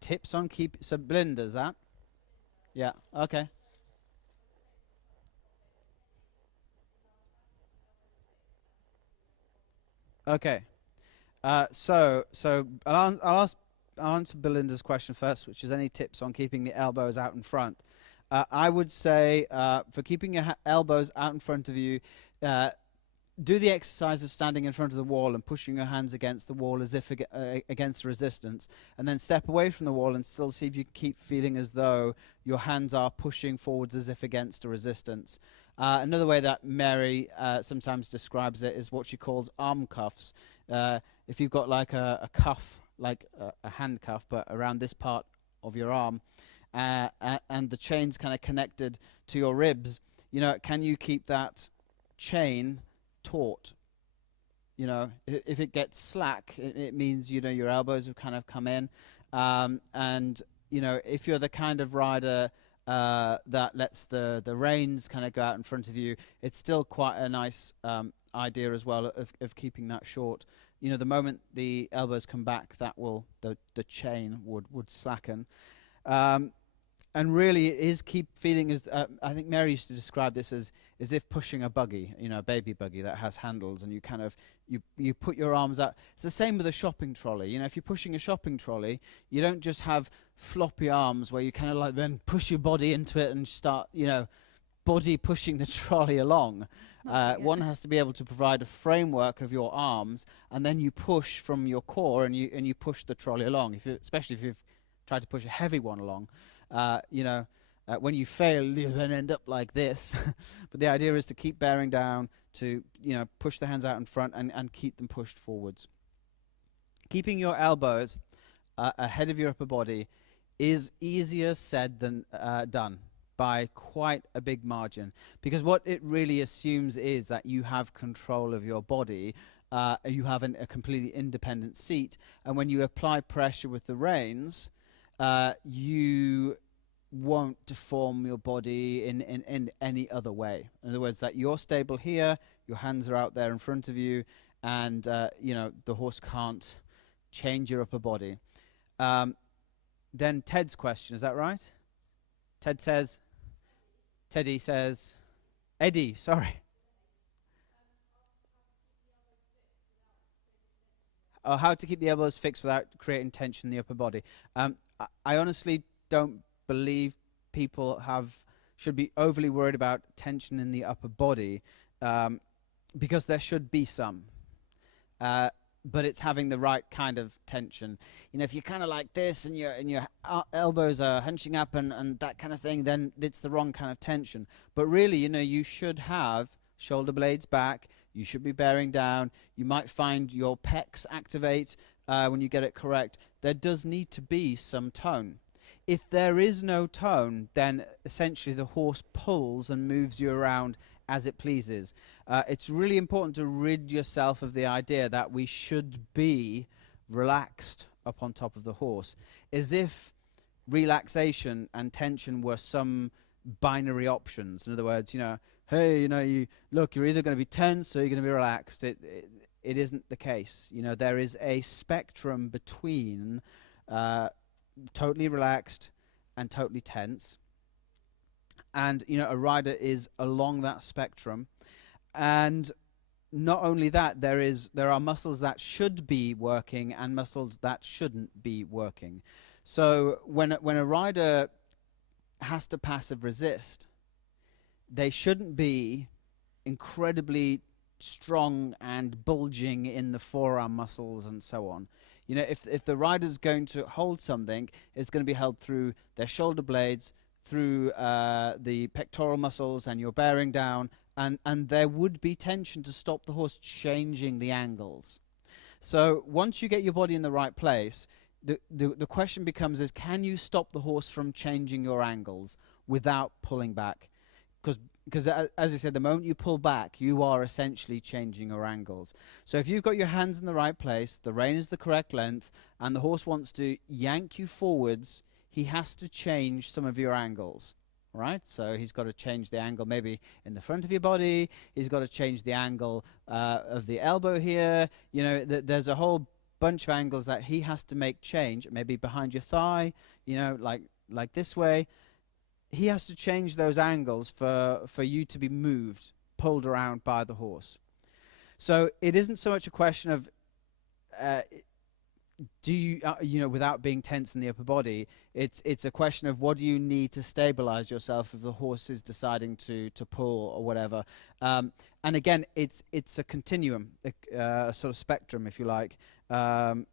Tips on so Belinda's that? Yeah, okay. Okay. So I'll answer Belinda's question first, which is any tips on keeping the elbows out in front. I would say for keeping your elbows out in front of you, do the exercise of standing in front of the wall and pushing your hands against the wall as if against resistance, and then step away from the wall and still see if you can keep feeling as though your hands are pushing forwards as if against a resistance. Another way that Mary sometimes describes it is what she calls arm cuffs. If you've got like a cuff, like a hand cuff, but around this part of your arm, and the chain's kind of connected to your ribs, can you keep that chain taut? If it gets slack, it means your elbows have kind of come in, and if you're the kind of rider that lets the reins kind of go out in front of you, it's still quite a nice idea as well of keeping that short. The moment the elbows come back, the chain would slacken. And really, it is keep feeling as I think Mary used to describe this as if pushing a buggy, a baby buggy that has handles, and you kind of you put your arms out. It's the same with a shopping trolley. If you're pushing a shopping trolley, you don't just have floppy arms where you kind of like then push your body into it and start body pushing the trolley along. One has to be able to provide a framework of your arms, and then you push from your core and you push the trolley along. Especially if you've tried to push a heavy one along. When you fail, you then end up like this. But the idea is to keep bearing down, to push the hands out in front and keep them pushed forwards. Keeping your elbows ahead of your upper body is easier said than done by quite a big margin, because what it really assumes is that you have control of your body. You have a completely independent seat, and when you apply pressure with the reins, you won't deform your body in any other way. In other words, that you're stable here, your hands are out there in front of you, and the horse can't change your upper body. Then Ted's question, is that right? Eddie, sorry. Oh, how to keep the elbows fixed without creating tension in the upper body. I honestly don't believe people should be overly worried about tension in the upper body, because there should be some. But it's having the right kind of tension. If you're kind of like this and your elbows are hunching up and that kind of thing, then it's the wrong kind of tension. But really, you should have shoulder blades back. You should be bearing down. You might find your pecs activate when you get it correct. There does need to be some tone. If there is no tone, then essentially the horse pulls and moves you around as it pleases. It's really important to rid yourself of the idea that we should be relaxed up on top of the horse, as if relaxation and tension were some binary options. In other words, hey, you're either going to be tense or you're going to be relaxed. It isn't the case. There is a spectrum between totally relaxed and totally tense. And a rider is along that spectrum. And not only that, there are muscles that should be working and muscles that shouldn't be working. So when a rider has to passive resist, they shouldn't be incredibly strong and bulging in the forearm muscles and so on. You know, if the rider's going to hold something, it's going to be held through their shoulder blades, through the pectoral muscles, and you're bearing down, and there would be tension to stop the horse changing the angles. So once you get your body in the right place, the question becomes is, can you stop the horse from changing your angles without pulling back? Because as I said, the moment you pull back, you are essentially changing your angles. So if you've got your hands in the right place, the rein is the correct length, and the horse wants to yank you forwards, he has to change some of your angles. Right? So he's got to change the angle maybe in the front of your body. He's got to change the angle of the elbow here. You know, there's a whole bunch of angles that he has to make change. Maybe behind your thigh, you know, like this way. He has to change those angles for you to be moved, pulled around by the horse. So it isn't so much a question of do you you know, without being tense in the upper body. It's a question of what do you need to stabilize yourself if the horse is deciding to pull or whatever. And again, it's a continuum, a sort of spectrum, if you like. And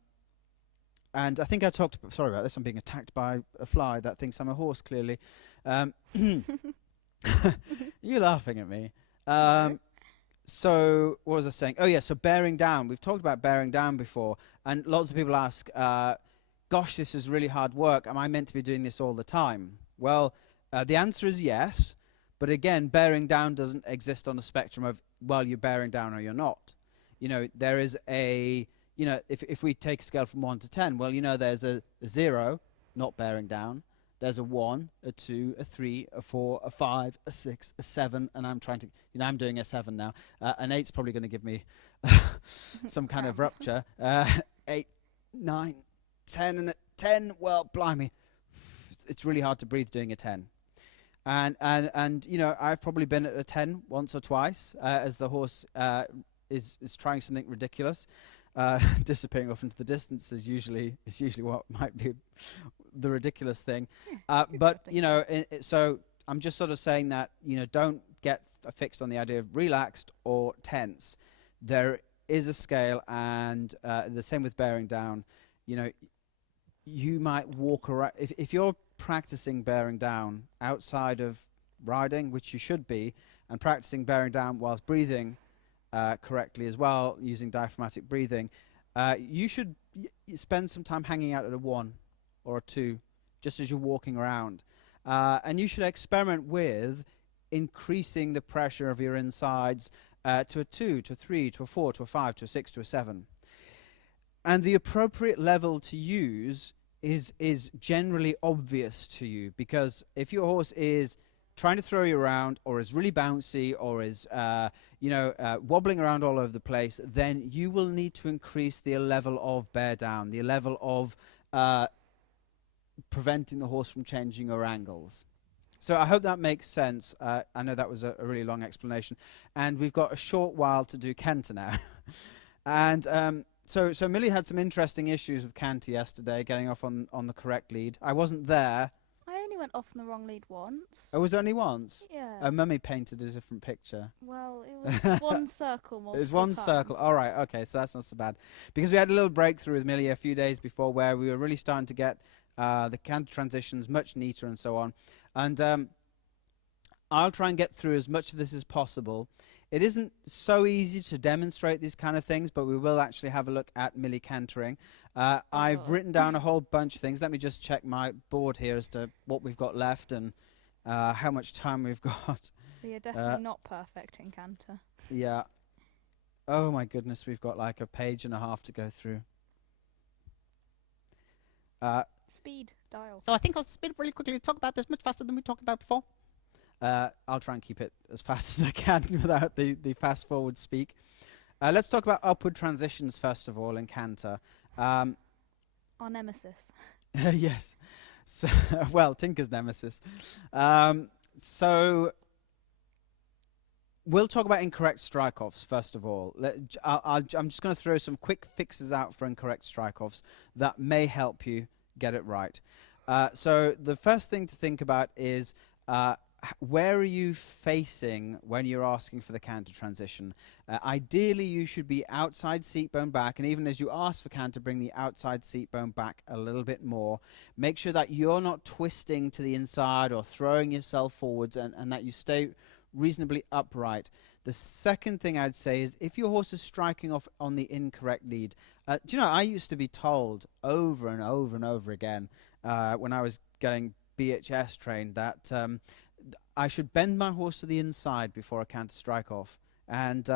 I think I talked. Sorry about this. I'm being attacked by a fly that thinks I'm a horse. Clearly, you're laughing at me. So what was I saying? Oh yeah, so bearing down. We've talked about bearing down before, and lots of people ask, "Gosh, this is really hard work. Am I meant to be doing this all the time?" Well, the answer is yes, but again, bearing down doesn't exist on a spectrum of, well, you're bearing down or you're not. You know, there is a, you know, if we take a scale from 1 to 10, well, you know, there's a 0, not bearing down. There's a 1, a 2, a 3, a 4, a 5, a 6, a 7, and I'm trying to, you know, I'm doing a 7 now. An 8's probably going to give me some kind of rupture. 8, 9, 10, and a 10, well, blimey. It's really hard to breathe doing a 10. And you know, I've probably been at a 10 once or twice as the horse is trying something ridiculous. Disappearing off into the distance is usually what might be the ridiculous thing. But you know, so I'm just sort of saying that, you know, don't get fixed on the idea of relaxed or tense. There is a scale, and the same with bearing down. You know, you might walk around if you're practicing bearing down outside of riding, which you should be, and practicing bearing down whilst breathing correctly as well, using diaphragmatic breathing, you should spend some time hanging out at a 1 or a 2 just as you're walking around, and you should experiment with increasing the pressure of your insides to a 2, to a 3, to a 4, to a 5, to a 6, to a 7. And the appropriate level to use is generally obvious to you, because if your horse is trying to throw you around, or is really bouncy, or is wobbling around all over the place, then you will need to increase the level of bear down, the level of preventing the horse from changing your angles. So I hope that makes sense. I know that was a really long explanation, and we've got a short while to do canter now. And so Millie had some interesting issues with canter yesterday, getting off on the correct lead. I wasn't there. I only went off on the wrong lead once. Oh, was it only once? Yeah. Mummy painted a different picture. Well, it was one circle multiple It was one times. circle. All right, okay, so that's not so bad. Because we had a little breakthrough with Millie a few days before where we were really starting to get the canter transitions much neater and so on. And I'll try and get through as much of this as possible. It isn't so easy to demonstrate these kind of things, but we will actually have a look at Millie cantering. I've written down a whole bunch of things. Let me just check my board here as to what we've got left and how much time we've got. So you're definitely not perfect in canter. Yeah. Oh my goodness, we've got like a page and a half to go through. Speed dial. So I think I'll speed up really quickly and talk about this much faster than we talked about before. I'll try and keep it as fast as I can without the fast forward speak. Let's talk about upward transitions first of all in canter. Our nemesis. Yes. So, well, Tinker's nemesis. So we'll talk about incorrect strike-offs first of all. I'm just going to throw some quick fixes out for incorrect strike-offs that may help you get it right. So the first thing to think about is where are you facing when you're asking for the canter transition? Ideally, you should be outside seat bone back, and even as you ask for canter, bring the outside seat bone back a little bit more. Make sure that you're not twisting to the inside or throwing yourself forwards, and that you stay reasonably upright. The second thing I'd say is if your horse is striking off on the incorrect lead. Do you know, I used to be told over and over and over again when I was getting BHS trained that I should bend my horse to the inside before I canter strike off. And,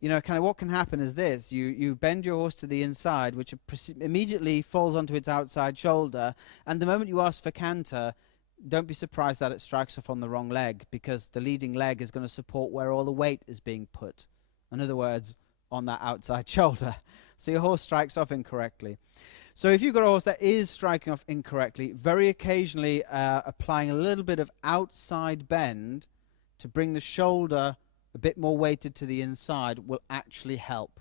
you know, kind of what can happen is this. You bend your horse to the inside, which immediately falls onto its outside shoulder. And the moment you ask for canter, don't be surprised that it strikes off on the wrong leg, because the leading leg is going to support where all the weight is being put. In other words, on that outside shoulder. So your horse strikes off incorrectly. So if you've got a horse that is striking off incorrectly, very occasionally applying a little bit of outside bend to bring the shoulder a bit more weighted to the inside will actually help.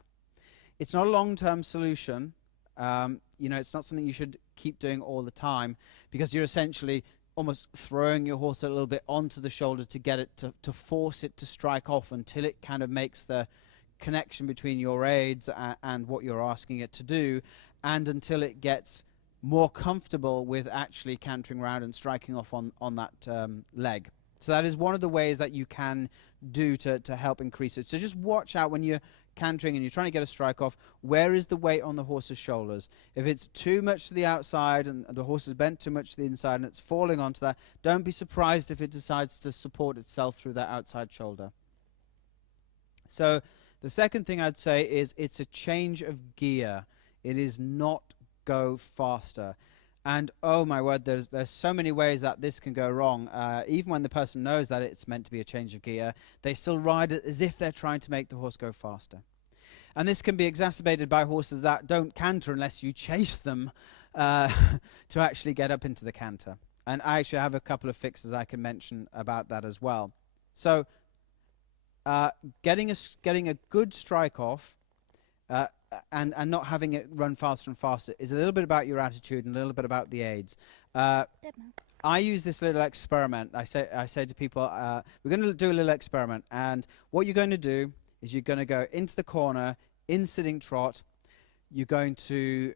It's not a long-term solution. You know, it's not something you should keep doing all the time, because you're essentially almost throwing your horse a little bit onto the shoulder to get it to force it to strike off until it kind of makes the connection between your aids and what you're asking it to do, and until it gets more comfortable with actually cantering around and striking off on that leg. So that is one of the ways that you can do to help increase it. So just watch out when you're cantering and you're trying to get a strike off, where is the weight on the horse's shoulders? If it's too much to the outside and the horse is bent too much to the inside and it's falling onto that, don't be surprised if it decides to support itself through that outside shoulder. So the second thing I'd say is it's a change of gear. It is not go faster. And oh my word, there's so many ways that this can go wrong. Even when the person knows that it's meant to be a change of gear, they still ride it as if they're trying to make the horse go faster. And this can be exacerbated by horses that don't canter unless you chase them to actually get up into the canter. And I actually have a couple of fixes I can mention about that as well. So getting a good strike off and not having it run faster and faster is a little bit about your attitude and a little bit about the aids. I use this little experiment. I say to people, we're going to do a little experiment, and what you're going to do is you're going to go into the corner in sitting trot. You're going to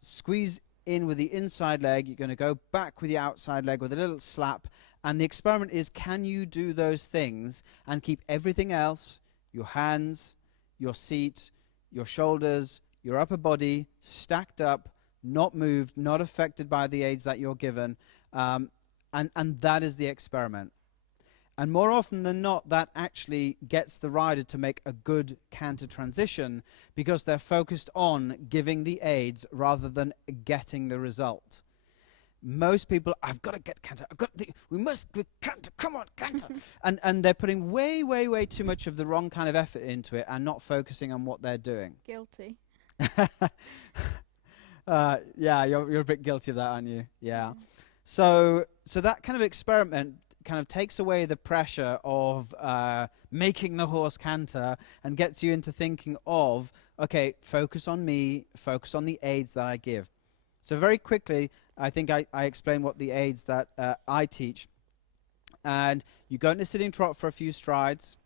squeeze in with the inside leg. You're going to go back with the outside leg with a little slap. And the experiment is, can you do those things and keep everything else, your hands, your seat, your shoulders, your upper body stacked up, not moved, not affected by the aids that you're given, and that is the experiment. And more often than not, that actually gets the rider to make a good canter transition, because they're focused on giving the aids rather than getting the result. Most people, I've got to get canter, we must canter, come on, canter. and they're putting way, way, way too much of the wrong kind of effort into it and not focusing on what they're doing. Guilty. Yeah, you're a bit guilty of that, aren't you? Yeah. So that kind of experiment kind of takes away the pressure of making the horse canter and gets you into thinking of, okay, focus on me, focus on the aids that I give. So very quickly, I think I explain what the aids that I teach. And you go into sitting trot for a few strides.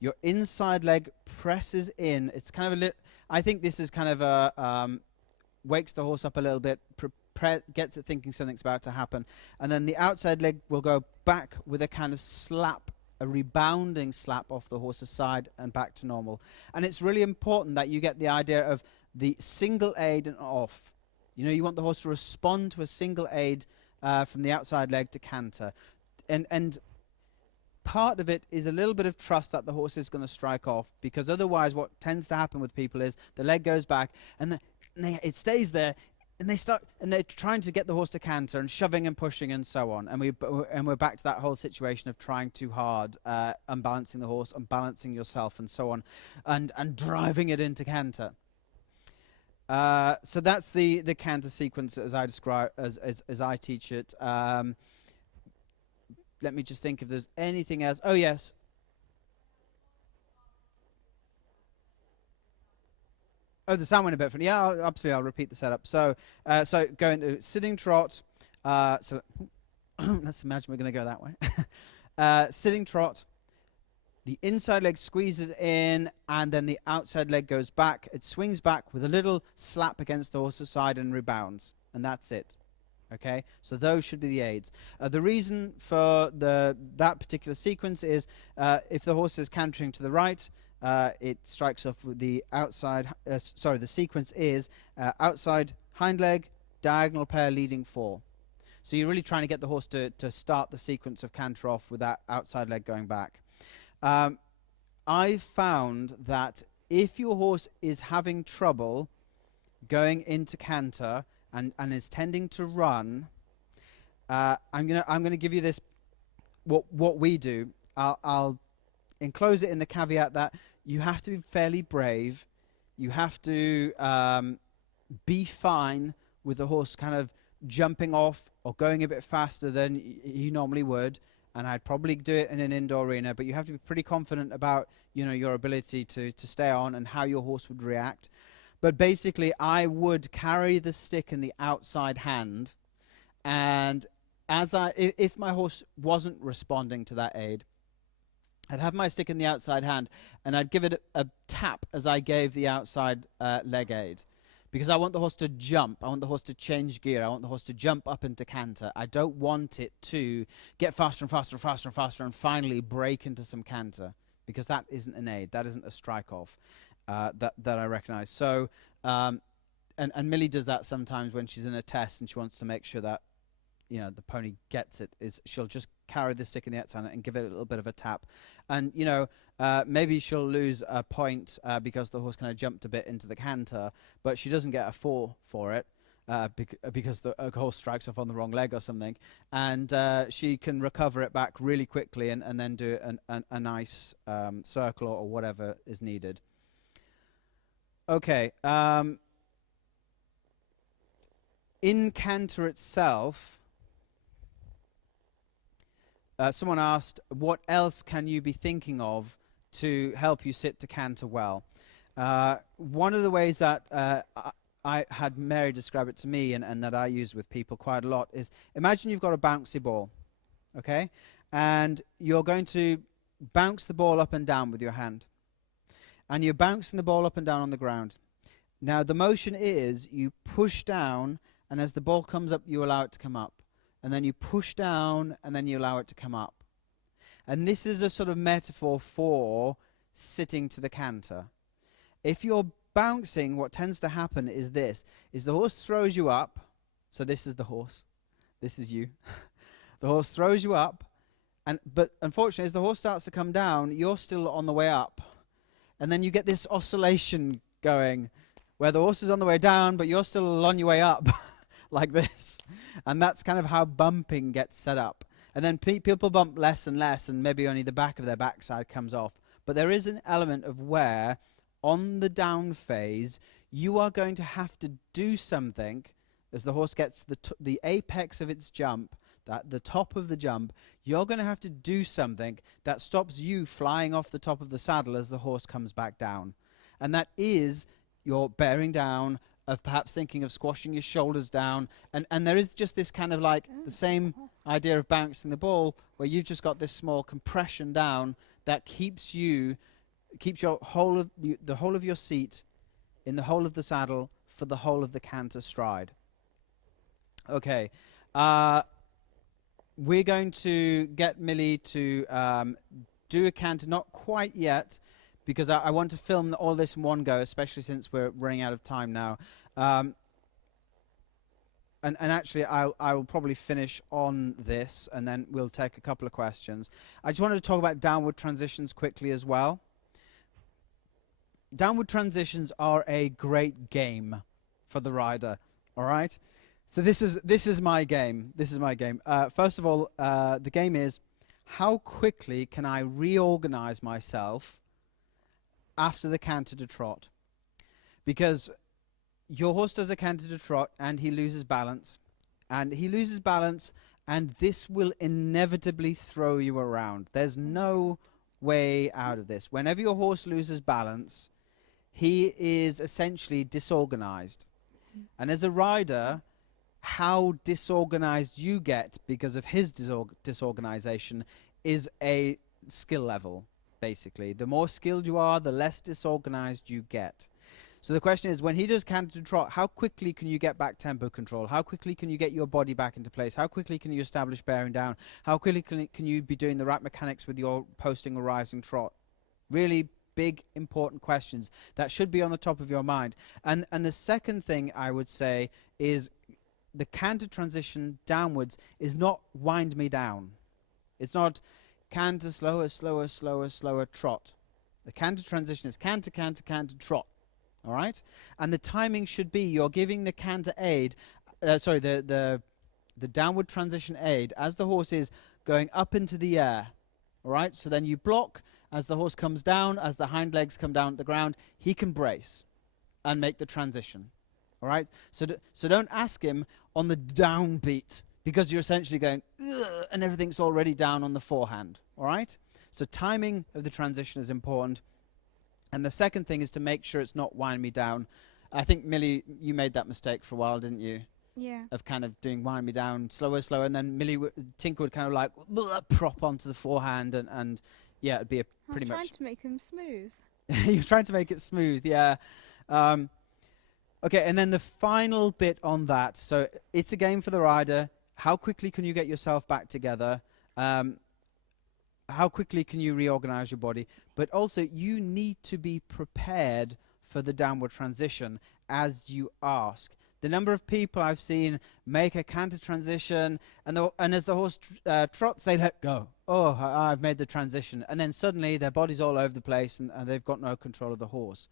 Your inside leg presses in. It's kind of I think this is kind of a wakes the horse up a little bit, gets it thinking something's about to happen. And then the outside leg will go back with a kind of slap, a rebounding slap off the horse's side and back to normal. And it's really important that you get the idea of the single aid and off. You know, you want the horse to respond to a single aid from the outside leg to canter. And part of it is a little bit of trust that the horse is going to strike off, because otherwise what tends to happen with people is the leg goes back and it stays there, and they're trying to get the horse to canter and shoving and pushing and so on. And we're back to that whole situation of trying too hard, unbalancing the horse, unbalancing yourself and so on, and driving it into canter. So that's the canter sequence as I describe as I teach it. Let me just think if there's anything else. Oh yes. Oh, the sound went a bit funny. Yeah, absolutely. I'll repeat the setup. So go into sitting trot. So let's imagine we're going to go that way. Sitting trot. The inside leg squeezes in, and then the outside leg goes back. It swings back with a little slap against the horse's side and rebounds. And that's it. Okay? So those should be the aids. The reason for that particular sequence is if the horse is cantering to the right, it strikes off with the outside... the sequence is outside hind leg, diagonal pair leading 4. So you're really trying to get the horse to start the sequence of canter off with that outside leg going back. I've found that if your horse is having trouble going into canter and is tending to run, I'm gonna give you this what we do. I'll enclose it in the caveat that you have to be fairly brave. You have to be fine with the horse kind of jumping off or going a bit faster than he normally would. And I'd probably do it in an indoor arena, but you have to be pretty confident about, your ability to stay on and how your horse would react. But basically, I would carry the stick in the outside hand, and if my horse wasn't responding to that aid, I'd have my stick in the outside hand, and I'd give it a tap as I gave the outside leg aid. Because I want the horse to jump. I want the horse to change gear. I want the horse to jump up into canter. I don't want it to get faster and faster and faster and faster and finally break into some canter. Because that isn't an aid. That isn't a strike-off that I recognize. So, and Millie does that sometimes when she's in a test and she wants to make sure that, the pony gets it. She'll just carry the stick in the outside and give it a little bit of a tap. And, maybe she'll lose a point because the horse kind of jumped a bit into the canter, but she doesn't get a 4 for it because the horse strikes off on the wrong leg or something. And she can recover it back really quickly and then do a nice circle or whatever is needed. Okay. In canter itself... someone asked, what else can you be thinking of to help you sit to canter well? One of the ways that I had Mary describe it to me and that I use with people quite a lot is, imagine you've got a bouncy ball, okay? And you're going to bounce the ball up and down with your hand. And you're bouncing the ball up and down on the ground. Now, the motion is you push down, and as the ball comes up, you allow it to come up. And then you push down, and then you allow it to come up. And this is a sort of metaphor for sitting to the canter. If you're bouncing, what tends to happen is this, is the horse throws you up. So this is the horse. This is you. The horse throws you up, but unfortunately, as the horse starts to come down, you're still on the way up. And then you get this oscillation going, where the horse is on the way down, but you're still on your way up. Like this. And that's kind of how bumping gets set up. And then people bump less and less, and maybe only the back of their backside comes off. But there is an element of where, on the down phase, you are going to have to do something as the horse gets the apex of its jump, the top of the jump. You're going to have to do something that stops you flying off the top of the saddle as the horse comes back down. And that is your bearing down, of perhaps thinking of squashing your shoulders down. And there is just this kind of like the same idea of bouncing the ball, where you've just got this small compression down that keeps your whole of the whole of your seat in the whole of the saddle for the whole of the canter stride. Okay. We're going to get Millie to do a canter, not quite yet, because I want to film all this in one go, especially since we're running out of time now. And actually, I will probably finish on this, and then we'll take a couple of questions. I just wanted to talk about downward transitions quickly as well. Downward transitions are a great game for the rider, all right? So this is my game. This is my game. First of all, the game is, how quickly can I reorganize myself after the canter to trot? Because your horse does a canter to trot and he loses balance. And this will inevitably throw you around. There's no way out of this. Whenever your horse loses balance, he is essentially disorganized. And as a rider, how disorganized you get because of his disorganization is a skill level, basically. The more skilled you are, the less disorganized you get. So the question is, when he does canter to trot, how quickly can you get back tempo control? How quickly can you get your body back into place? How quickly can you establish bearing down? How quickly can you be doing the right mechanics with your posting or rising trot? Really big, important questions that should be on the top of your mind. And the second thing I would say is the canter transition downwards is not wind me down. It's not canter, slower, slower, slower, slower, trot. The canter transition is canter, canter, canter, trot. All right? And the timing should be you're giving the canter aid, the downward transition aid as the horse is going up into the air. All right? So then you block as the horse comes down, as the hind legs come down at the ground, he can brace and make the transition. All right? So don't ask him on the downbeat because you're essentially going, ugh, and everything's already down on the forehand. All right? So timing of the transition is important. And the second thing is to make sure it's not wind me down. I think, Millie, you made that mistake for a while, didn't you? Yeah. Of kind of doing wind me down slower, slower, and then Tinker would kind of like prop onto the forehand, and yeah, it'd be pretty much. I was trying to make them smooth. You're trying to make it smooth, yeah. Okay, and then the final bit on that. So it's a game for the rider. How quickly can you get yourself back together? How quickly can you reorganize your body? But also, you need to be prepared for the downward transition as you ask. The number of people I've seen make a canter transition, and as the horse trots, they let go. Oh, I've made the transition. And then suddenly their body's all over the place, and they've got no control of the horse.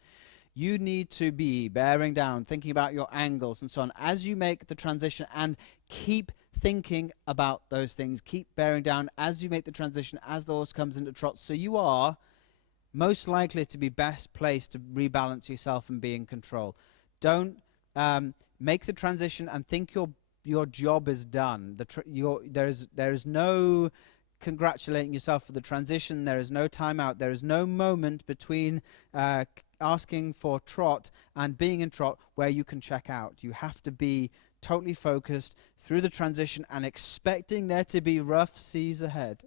You need to be bearing down, thinking about your angles and so on as you make the transition, and keep thinking about those things. Keep bearing down as you make the transition, as the horse comes into trot. So you are most likely to be best placed to rebalance yourself and be in control. Don't make the transition and think your job is done. There is no congratulating yourself for the transition. There is no timeout. There is no moment between asking for trot and being in trot where you can check out. You have to be totally focused through the transition and expecting there to be rough seas ahead.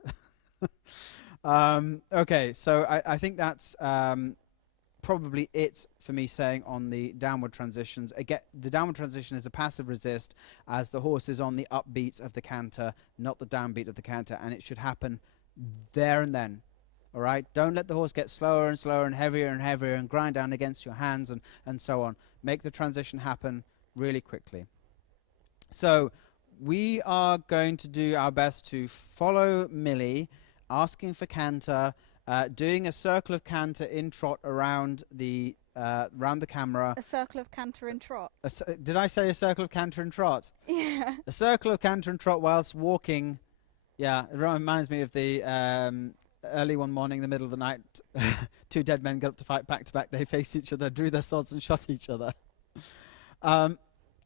Okay, so I think that's probably it for me saying on the downward transitions. Again, the downward transition is a passive resist as the horse is on the upbeat of the canter, not the downbeat of the canter, and it should happen there and then. All right? Don't let the horse get slower and slower and heavier and grind down against your hands and so on. Make the transition happen really quickly. So we are going to do our best to follow Millie, asking for canter, doing a circle of canter in trot around the camera. A circle of canter and trot. Did I say a circle of canter and trot? Yeah. A circle of canter and trot whilst walking. Yeah, it reminds me of the early one morning, in the middle of the night, two dead men got up to fight back to back. They faced each other, drew their swords and shot each other.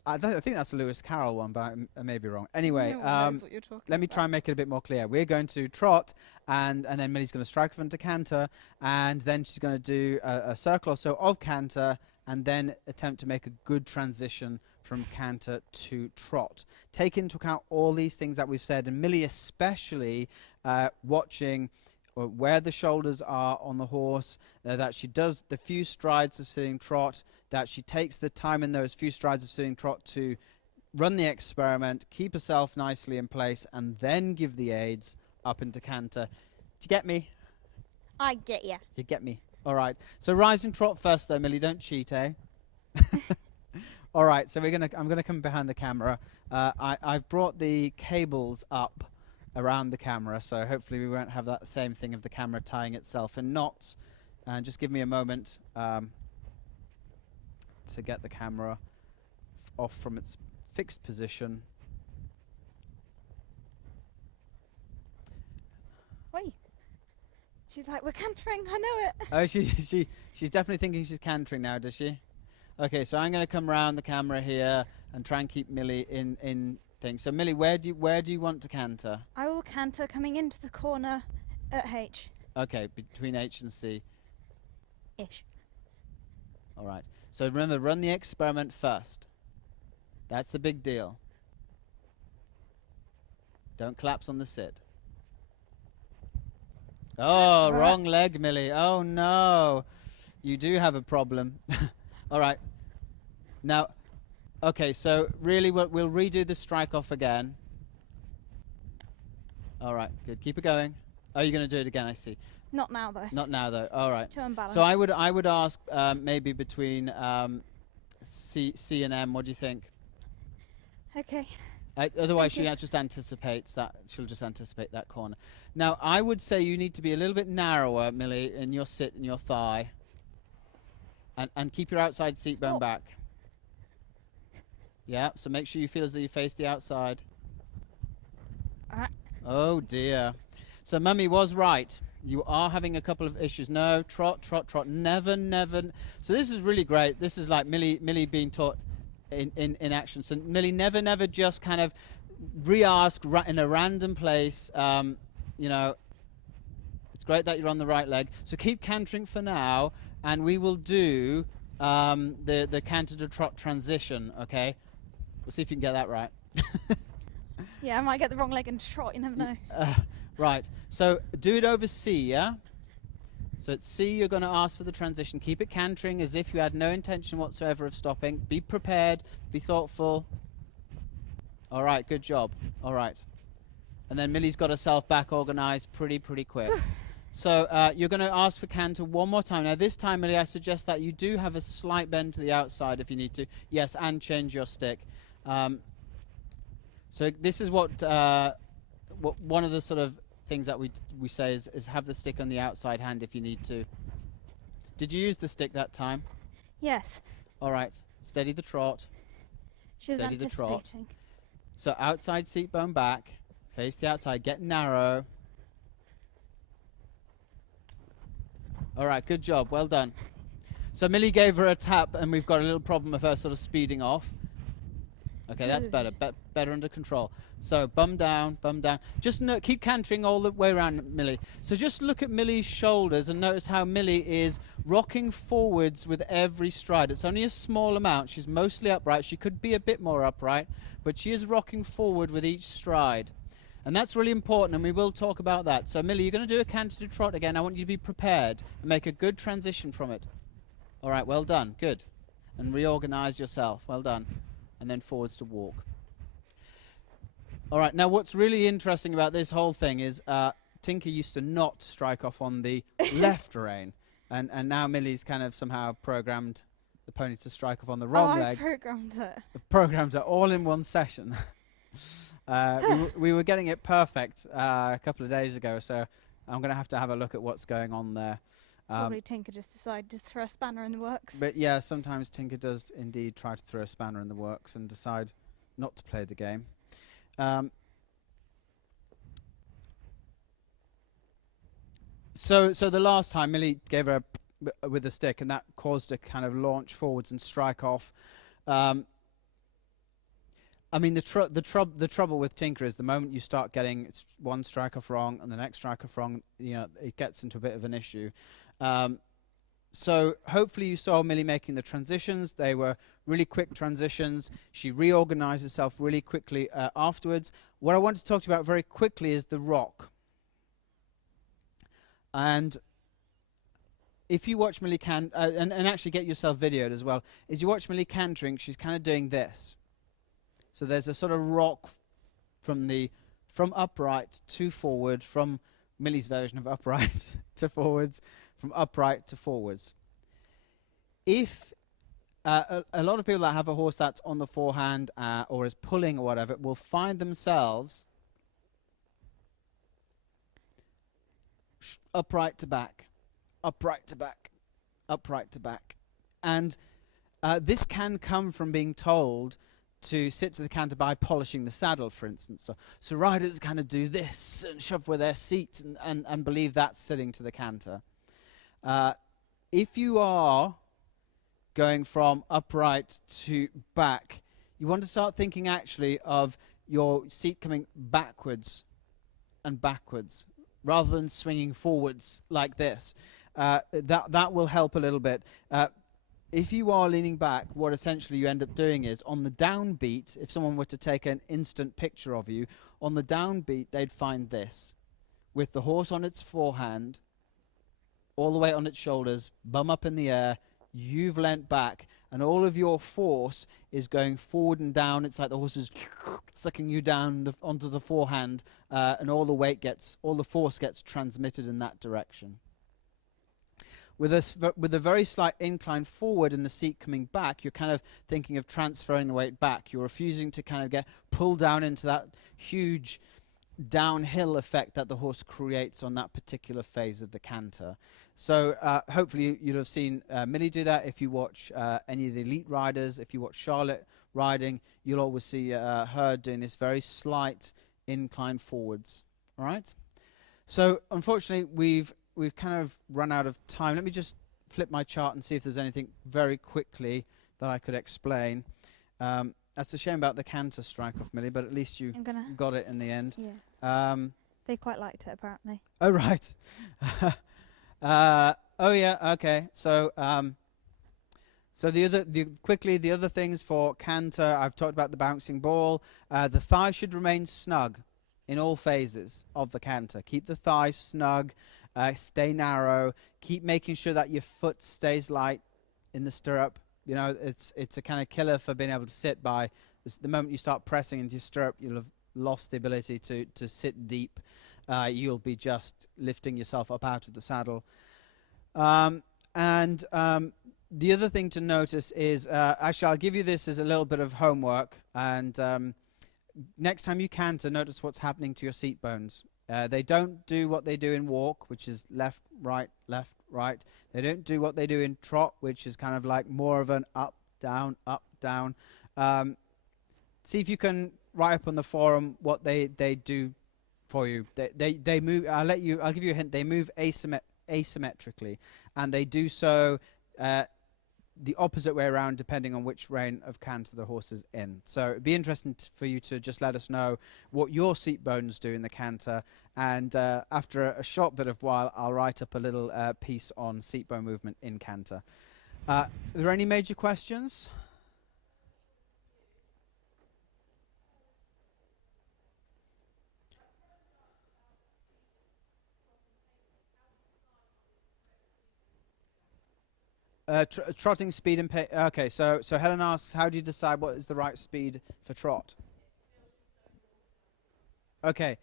I think that's a Lewis Carroll one, but I may be wrong. Anyway, let me try and make it a bit more clear. We're going to trot, and then Millie's going to strike off into canter, and then she's going to do a circle or so of canter, and then attempt to make a good transition from canter to trot. Take into account all these things that we've said, and Millie especially watching where the shoulders are on the horse, that she does the few strides of sitting trot, that she takes the time in those few strides of sitting trot to run the experiment, keep herself nicely in place, and then give the aids up into canter. Do you get me? I get you. You get me. All right. So rising trot first, though, Millie. Don't cheat, eh? All right. So I'm gonna come behind the camera. I've brought the cables up around the camera, so hopefully we won't have that same thing of the camera tying itself in knots. And just give me a moment to get the camera off from its fixed position. Wait. She's like, we're cantering, I know it. Oh, she's definitely thinking she's cantering now, does she? Okay, so I'm going to come around the camera here and try and keep Millie in thing. So Millie, where do you want to canter? I will canter coming into the corner at H. Okay, between H and C. Ish. All right. So remember, run the experiment first. That's the big deal. Don't collapse on the sit. Oh, Right. wrong leg, Millie. Oh, no. You do have a problem. All right. Now, okay, so really we'll redo the strike off again. All right, good. Keep it going. Oh, you're going to do it again, I see. Not now though. Not now, though. All right. Too unbalanced. So I would ask maybe between C and M. What do you think? Okay. Otherwise, Thank she you. just anticipates that. She'll just anticipate that corner. Now, I would say you need to be a little bit narrower, Millie, in your sit and your thigh. And keep your outside seat bone Stop. back. Yeah, so make sure you feel as though you face the outside. Alright. Oh, dear. So Mummy was right. You are having a couple of issues. No, trot, trot, trot. Never, never. So this is really great. This is like Millie being taught in action. So Millie, never, never just kind of re-ask in a random place. You know, it's great that you're on the right leg. So keep cantering for now, and we will do the canter to trot transition, okay? We'll see if you can get that right. Yeah, I might get the wrong leg and trot. You never know. Right, so do it over C, yeah? So at C, you're going to ask for the transition. Keep it cantering as if you had no intention whatsoever of stopping. Be prepared, be thoughtful. All right, good job. All right. And then Millie's got herself back organised pretty quick. So you're going to ask for canter one more time. Now this time, Millie, I suggest that you do have a slight bend to the outside if you need to. Yes, and change your stick. So this is what one of the sort of things that we say is have the stick on the outside hand if you need to. Did you use the stick that time? Yes. All right. Steady the trot. She was Steady the trot. anticipating. So outside seat bone back. Face the outside. Get narrow. All right. Good job. Well done. So Millie gave her a tap, and we've got a little problem of her sort of speeding off. Okay, that's better. Better under control. So bum down, bum down. Just keep cantering all the way around, Millie. So just look at Millie's shoulders and notice how Millie is rocking forwards with every stride. It's only a small amount. She's mostly upright. She could be a bit more upright, but she is rocking forward with each stride. And that's really important, and we will talk about that. So Millie, you're going to do a canter to trot again. I want you to be prepared and make a good transition from it. All right, well done. Good. And reorganize yourself. Well done. And then forwards to walk. All right, now what's really interesting about this whole thing is Tinker used to not strike off on the left rein, and now Millie's kind of somehow programmed the pony to strike off on the wrong leg. I programmed it. Programmed it all in one session. we were getting it perfect a couple of days ago, so I'm going to have a look at what's going on there. Probably Tinker just decided to throw a spanner in the works. But yeah, sometimes Tinker does indeed try to throw a spanner in the works and decide not to play the game. So the last time Millie gave her with a stick, and that caused her kind of launch forwards and strike off. I mean, the trouble with Tinker is the moment you start getting one strike off wrong and the next strike off wrong, you know, it gets into a bit of an issue. So hopefully you saw Millie making the transitions. They were really quick transitions. She reorganized herself really quickly afterwards. What I want to talk to you about very quickly is the rock. And if you watch Millie and actually get yourself videoed as well, is you watch Millie cantering, she's kind of doing this. So there's a sort of rock from upright to forward, from Millie's version of upright to forwards, from upright to forwards. If a lot of people that have a horse that's on the forehand or is pulling or whatever will find themselves upright to back, upright to back, upright to back. And this can come from being told to sit to the canter by polishing the saddle, for instance. So riders kind of do this and shove with their seat and believe that's sitting to the canter. If you are going from upright to back, you want to start thinking actually of your seat coming backwards and backwards rather than swinging forwards like this. That will help a little bit. If you are leaning back, what essentially you end up doing is, on the downbeat, if someone were to take an instant picture of you, On the downbeat, they'd find this, with the horse on its forehand, all the way on its shoulders, bum up in the air, you've leant back, and all of your force is going forward and down. It's like the horse is sucking you down onto the forehand, and all the force gets transmitted in that direction. With a very slight incline forward and the seat coming back, you're kind of thinking of transferring the weight back. You're refusing to kind of get pulled down into that huge downhill effect that the horse creates on that particular phase of the canter. So hopefully you'll have seen Millie do that. If you watch any of the elite riders, if you watch Charlotte riding, you'll always see her doing this very slight incline forwards. All right? So unfortunately, we've kind of run out of time. Let me just flip my chart and see if there's anything very quickly that I could explain. That's a shame about the canter strike off, Millie, but at least you got it in the end. Yeah. They quite liked it, apparently. Oh, right. Oh, yeah, okay. So the other things for canter, I've talked about the bouncing ball. The thigh should remain snug in all phases of the canter. Keep the thigh snug. Stay narrow. Keep making sure that your foot stays light in the stirrup. You know, it's a kind of killer for being able to sit by. The moment you start pressing into your stirrup, you'll have lost the ability to sit deep. You'll be just lifting yourself up out of the saddle. The other thing to notice is, actually, I'll give you this as a little bit of homework. And next time you canter, notice what's happening to your seat bones. They don't do what they do in walk, which is left, right, left, right. They don't do what they do in trot, which is kind of like more of an up, down, up, down. See if you can write up on the forum what they do for you. They move. I'll give you a hint. They move asymmetrically, and they do so the opposite way around, depending on which rein of canter the horse is in. So it'd be interesting for you to just let us know what your seat bones do in the canter, and after a short bit of while, I'll write up a little piece on seat bone movement in canter. Are there any major questions? Trotting speed and pace. Okay, so Helen asks, how do you decide what is the right speed for trot? Okay,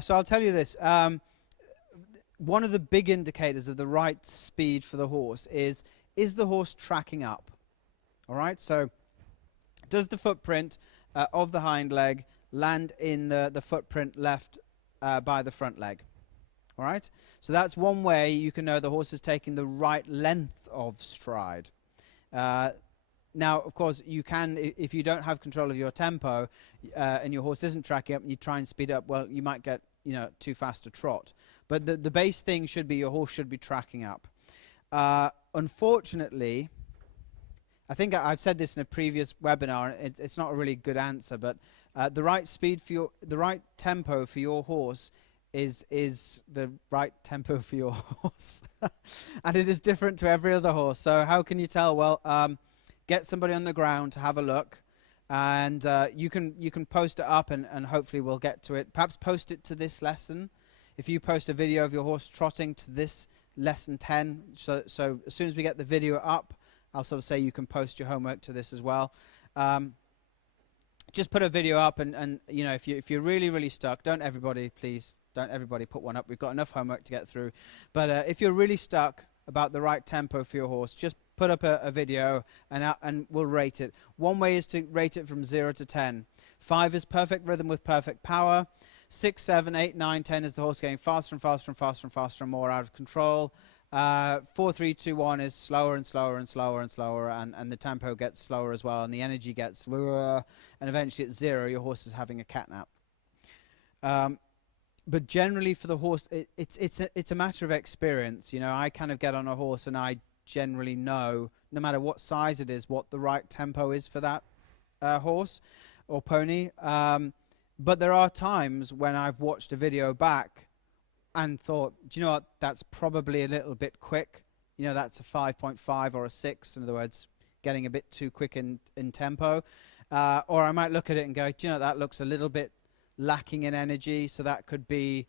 so I'll tell you this. One of the big indicators of the right speed for the horse is the horse tracking up? All right, so does the footprint of the hind leg land in the footprint left by the front leg? All right, so that's one way you can know the horse is taking the right length of stride. Now, of course, you can, if you don't have control of your tempo and your horse isn't tracking up and you try and speed up, well, you might get, too fast a trot. But the base thing should be your horse should be tracking up. Unfortunately, I think I've said this in a previous webinar, it's not a really good answer, but the right speed for the right tempo for your horse is the right tempo for your horse. And it is different to every other horse. So how can you tell? Well, get somebody on the ground to have a look, and you can post it up, and hopefully we'll get to it. Perhaps post it to this lesson. If you post a video of your horse trotting to this lesson 10, so as soon as we get the video up, I'll sort of say you can post your homework to this as well. Just put a video up, and if you're really stuck, don't everybody put one up. We've got enough homework to get through. But if you're really stuck about the right tempo for your horse, just put up a video and we'll rate it. One way is to rate it from 0 to 10. 5 is perfect rhythm with perfect power. 6, 7, 8, 9, 10 is the horse getting faster and faster and faster and faster and more out of control. 4, 3, 2, 1 is slower and slower and slower and slower, and the tempo gets slower as well, and the energy gets, and eventually at 0, your horse is having a catnap. But generally for the horse, it's a matter of experience. I kind of get on a horse and I generally know, no matter what size it is, what the right tempo is for that horse or pony. But there are times when I've watched a video back and thought, do you know what, that's probably a little bit quick. That's a 5.5 or a 6. In other words, getting a bit too quick in tempo. Or I might look at it and go, do you know, that looks a little bit lacking in energy. So that could be,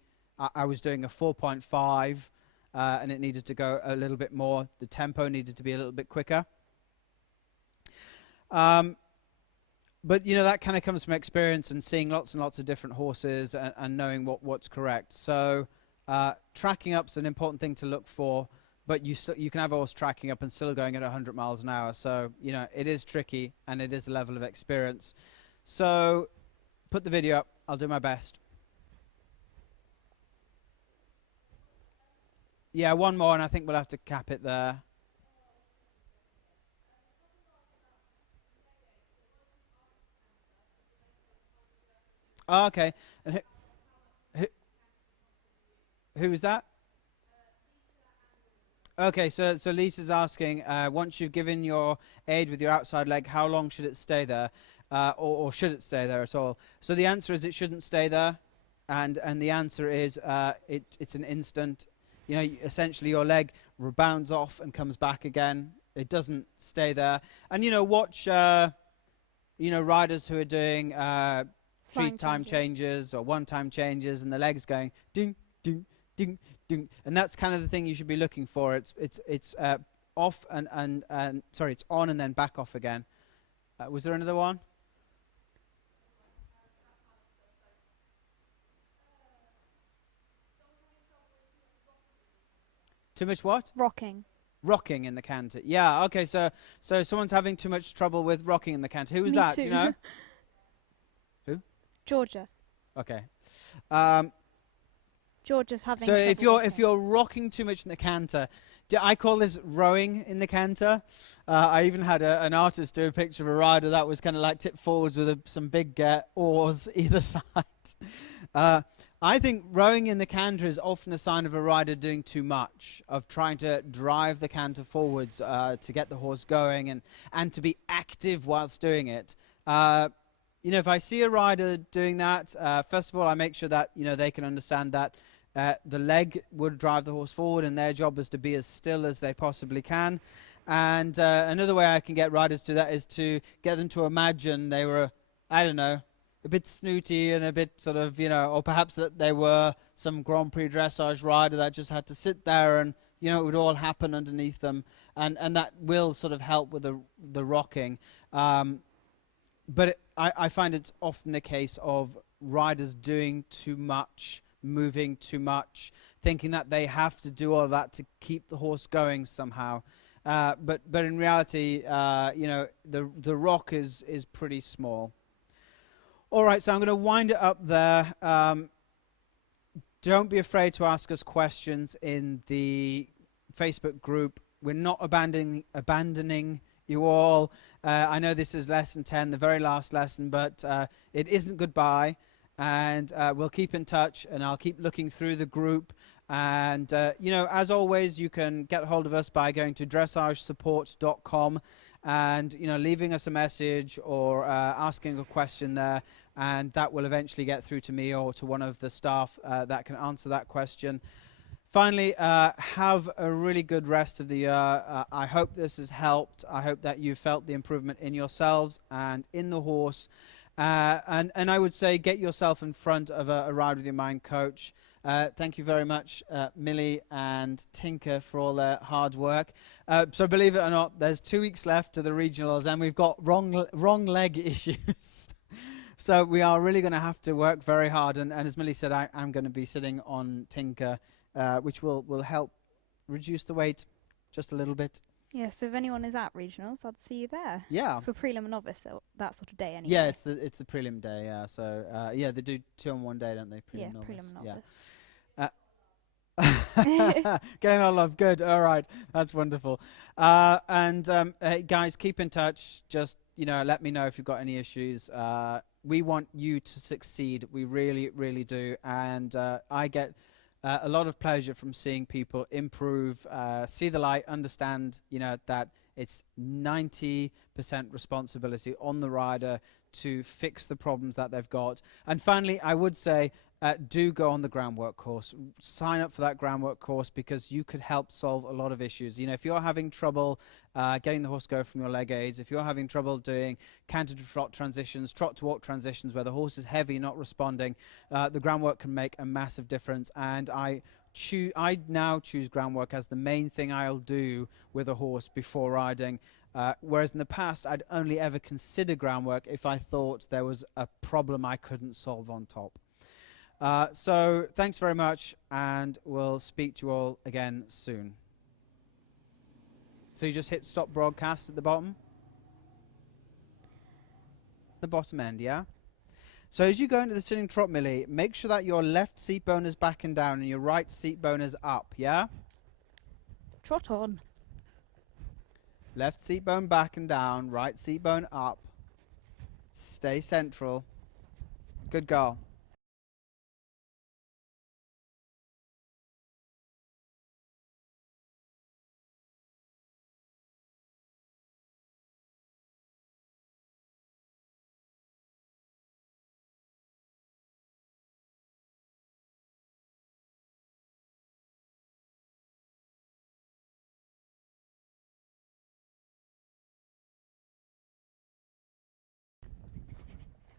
I was doing a 4.5 and it needed to go a little bit more. The tempo needed to be a little bit quicker. But, you know, that kind of comes from experience and seeing lots and lots of different horses and knowing what's correct. So tracking up's an important thing to look for, but you can have a horse tracking up and still going at 100 miles an hour. So, you know, it is tricky and it is a level of experience. So put the video up. I'll do my best. Yeah, one more and I think we'll have to cap it there. Oh, okay. And who was that? Okay, so Lisa's asking, once you've given your aid with your outside leg, how long should it stay there? Or should it stay there at all? So the answer is it shouldn't stay there. And the answer is it's an instant. You know, essentially your leg rebounds off and comes back again. It doesn't stay there. And, you know, watch, you know, riders who are doing three-time changes or one-time changes and the legs going ding, ding, ding, ding. And that's kind of the thing you should be looking for. It's off and sorry, it's on and then back off again. Was there another one? Too much what? Rocking. Rocking in the canter. Yeah, okay, so someone's having too much trouble with rocking in the canter. Who was Me that? too. Do you know? Who? Georgia. Okay. Georgia's having So trouble if rocking. you're rocking too much in the canter, I call this rowing in the canter. I even had an artist do a picture of a rider that was kind of like tipped forwards with some big oars either side. I think rowing in the canter is often a sign of a rider doing too much, of trying to drive the canter forwards to get the horse going and to be active whilst doing it. You know, if I see a rider doing that, first of all, I make sure that, you know, they can understand that the leg would drive the horse forward and their job is to be as still as they possibly can. And another way I can get riders to that is to get them to imagine they were, I don't know, a bit snooty and a bit sort of, you know, or perhaps that they were some Grand Prix dressage rider that just had to sit there and, you know, it would all happen underneath them. And that will sort of help with the rocking. But I find it's often a case of riders doing too much, moving too much, thinking that they have to do all that to keep the horse going somehow. But in reality, you know, the rock is pretty small. All right, so I'm going to wind it up there. Don't be afraid to ask us questions in the Facebook group. We're not abandoning you all. I know this is lesson 10, the very last lesson, but it isn't goodbye. And we'll keep in touch, and I'll keep looking through the group. And, you know, as always, you can get hold of us by going to dressagesupport.com and, you know, leaving us a message or asking a question there. And that will eventually get through to me or to one of the staff that can answer that question. Finally, have a really good rest of the year. I hope this has helped. I hope that you felt the improvement in yourselves and in the horse. And I would say get yourself in front of a Ride With Your Mind coach. Thank you very much, Millie and Tinker, for all their hard work. So believe it or not, there's 2 weeks left to the regionals, and we've got wrong leg issues. So we are really going to have to work very hard. And as Millie said, I'm going to be sitting on Tinker, which will help reduce the weight just a little bit. Yeah, so if anyone is at regionals, I'd see you there. Yeah. For prelim and novice, that sort of day anyway. Yeah, it's the prelim day. Yeah, so yeah, they do 2 on one day, don't they? Prelim, novice. Prelim and novice. Getting a lot of love. Good. All right, that's wonderful. And hey, guys, keep in touch. Just, you know, let me know if you've got any issues. We want you to succeed. We really, really do. And I get a lot of pleasure from seeing people improve, see the light, understand, you know, that It's 90% responsibility on the rider to fix the problems that they've got. And finally, I would say, do go on the groundwork course. Sign up for that groundwork course, because you could help solve a lot of issues. You know, if you're having trouble getting the horse to go from your leg aids, if you're having trouble doing canter to trot transitions, trot to walk transitions where the horse is heavy, not responding, the groundwork can make a massive difference. And I now choose groundwork as the main thing I'll do with a horse before riding. Whereas in the past, I'd only ever consider groundwork if I thought there was a problem I couldn't solve on top. So thanks very much, and we'll speak to you all again soon. So you just hit stop broadcast at the bottom? The bottom end, yeah? So as you go into the sitting trot, Millie, make sure that your left seat bone is back and down and your right seat bone is up, yeah? Trot on. Left seat bone back and down, right seat bone up. Stay central. Good girl.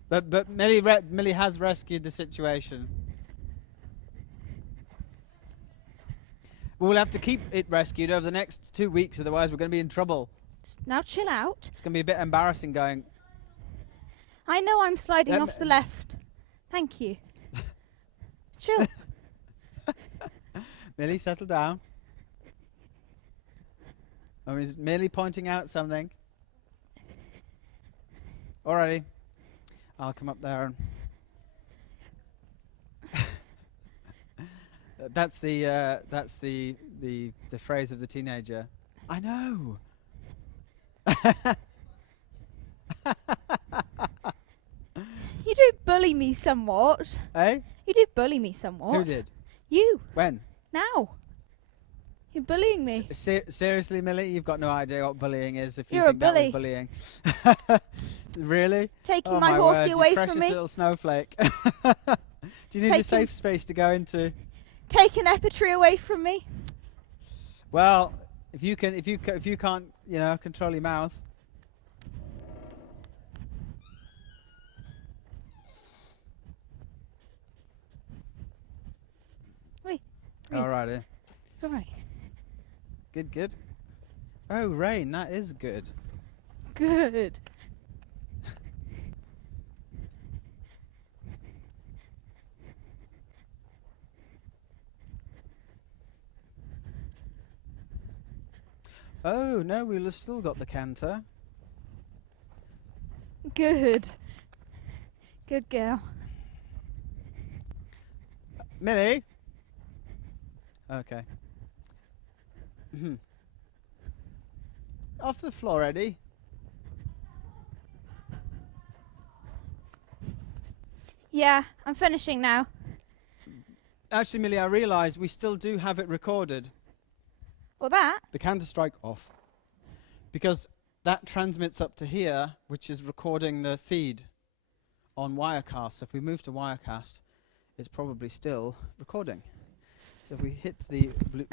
But Millie has rescued the situation. We'll have to keep it rescued over the next 2 weeks, otherwise we're going to be in trouble. Now chill out. It's going to be a bit embarrassing going. I know I'm sliding off the left. Thank you. Chill. Millie, settle down. I was merely pointing out something. Alrighty. I'll come up there and that's the phrase of the teenager. I know. You do bully me somewhat. Eh? You do bully me somewhat. Who did? You. When? Now. You're bullying me. Seriously, Millie, you've got no idea what bullying is. If you You're a think that was bully. bullying. Really? Taking Oh my horsey word, away you from precious me. little snowflake. Do you need a Taking- safe space to go into? Take an epitry away from me. Well, if you can't, you know, control your mouth. Wait. Alrighty. It's alright. Good. Oh, rain. That is good. Good. Oh no, we'll have still got the canter. Good. Good girl. Millie. Okay. Off the floor, Eddie. Yeah, I'm finishing now. Actually, Millie, I realise we still do have it recorded. Or that. The canter strike off. Because that transmits up to here, which is recording the feed on Wirecast. So if we move to Wirecast, it's probably still recording. So if we hit the blue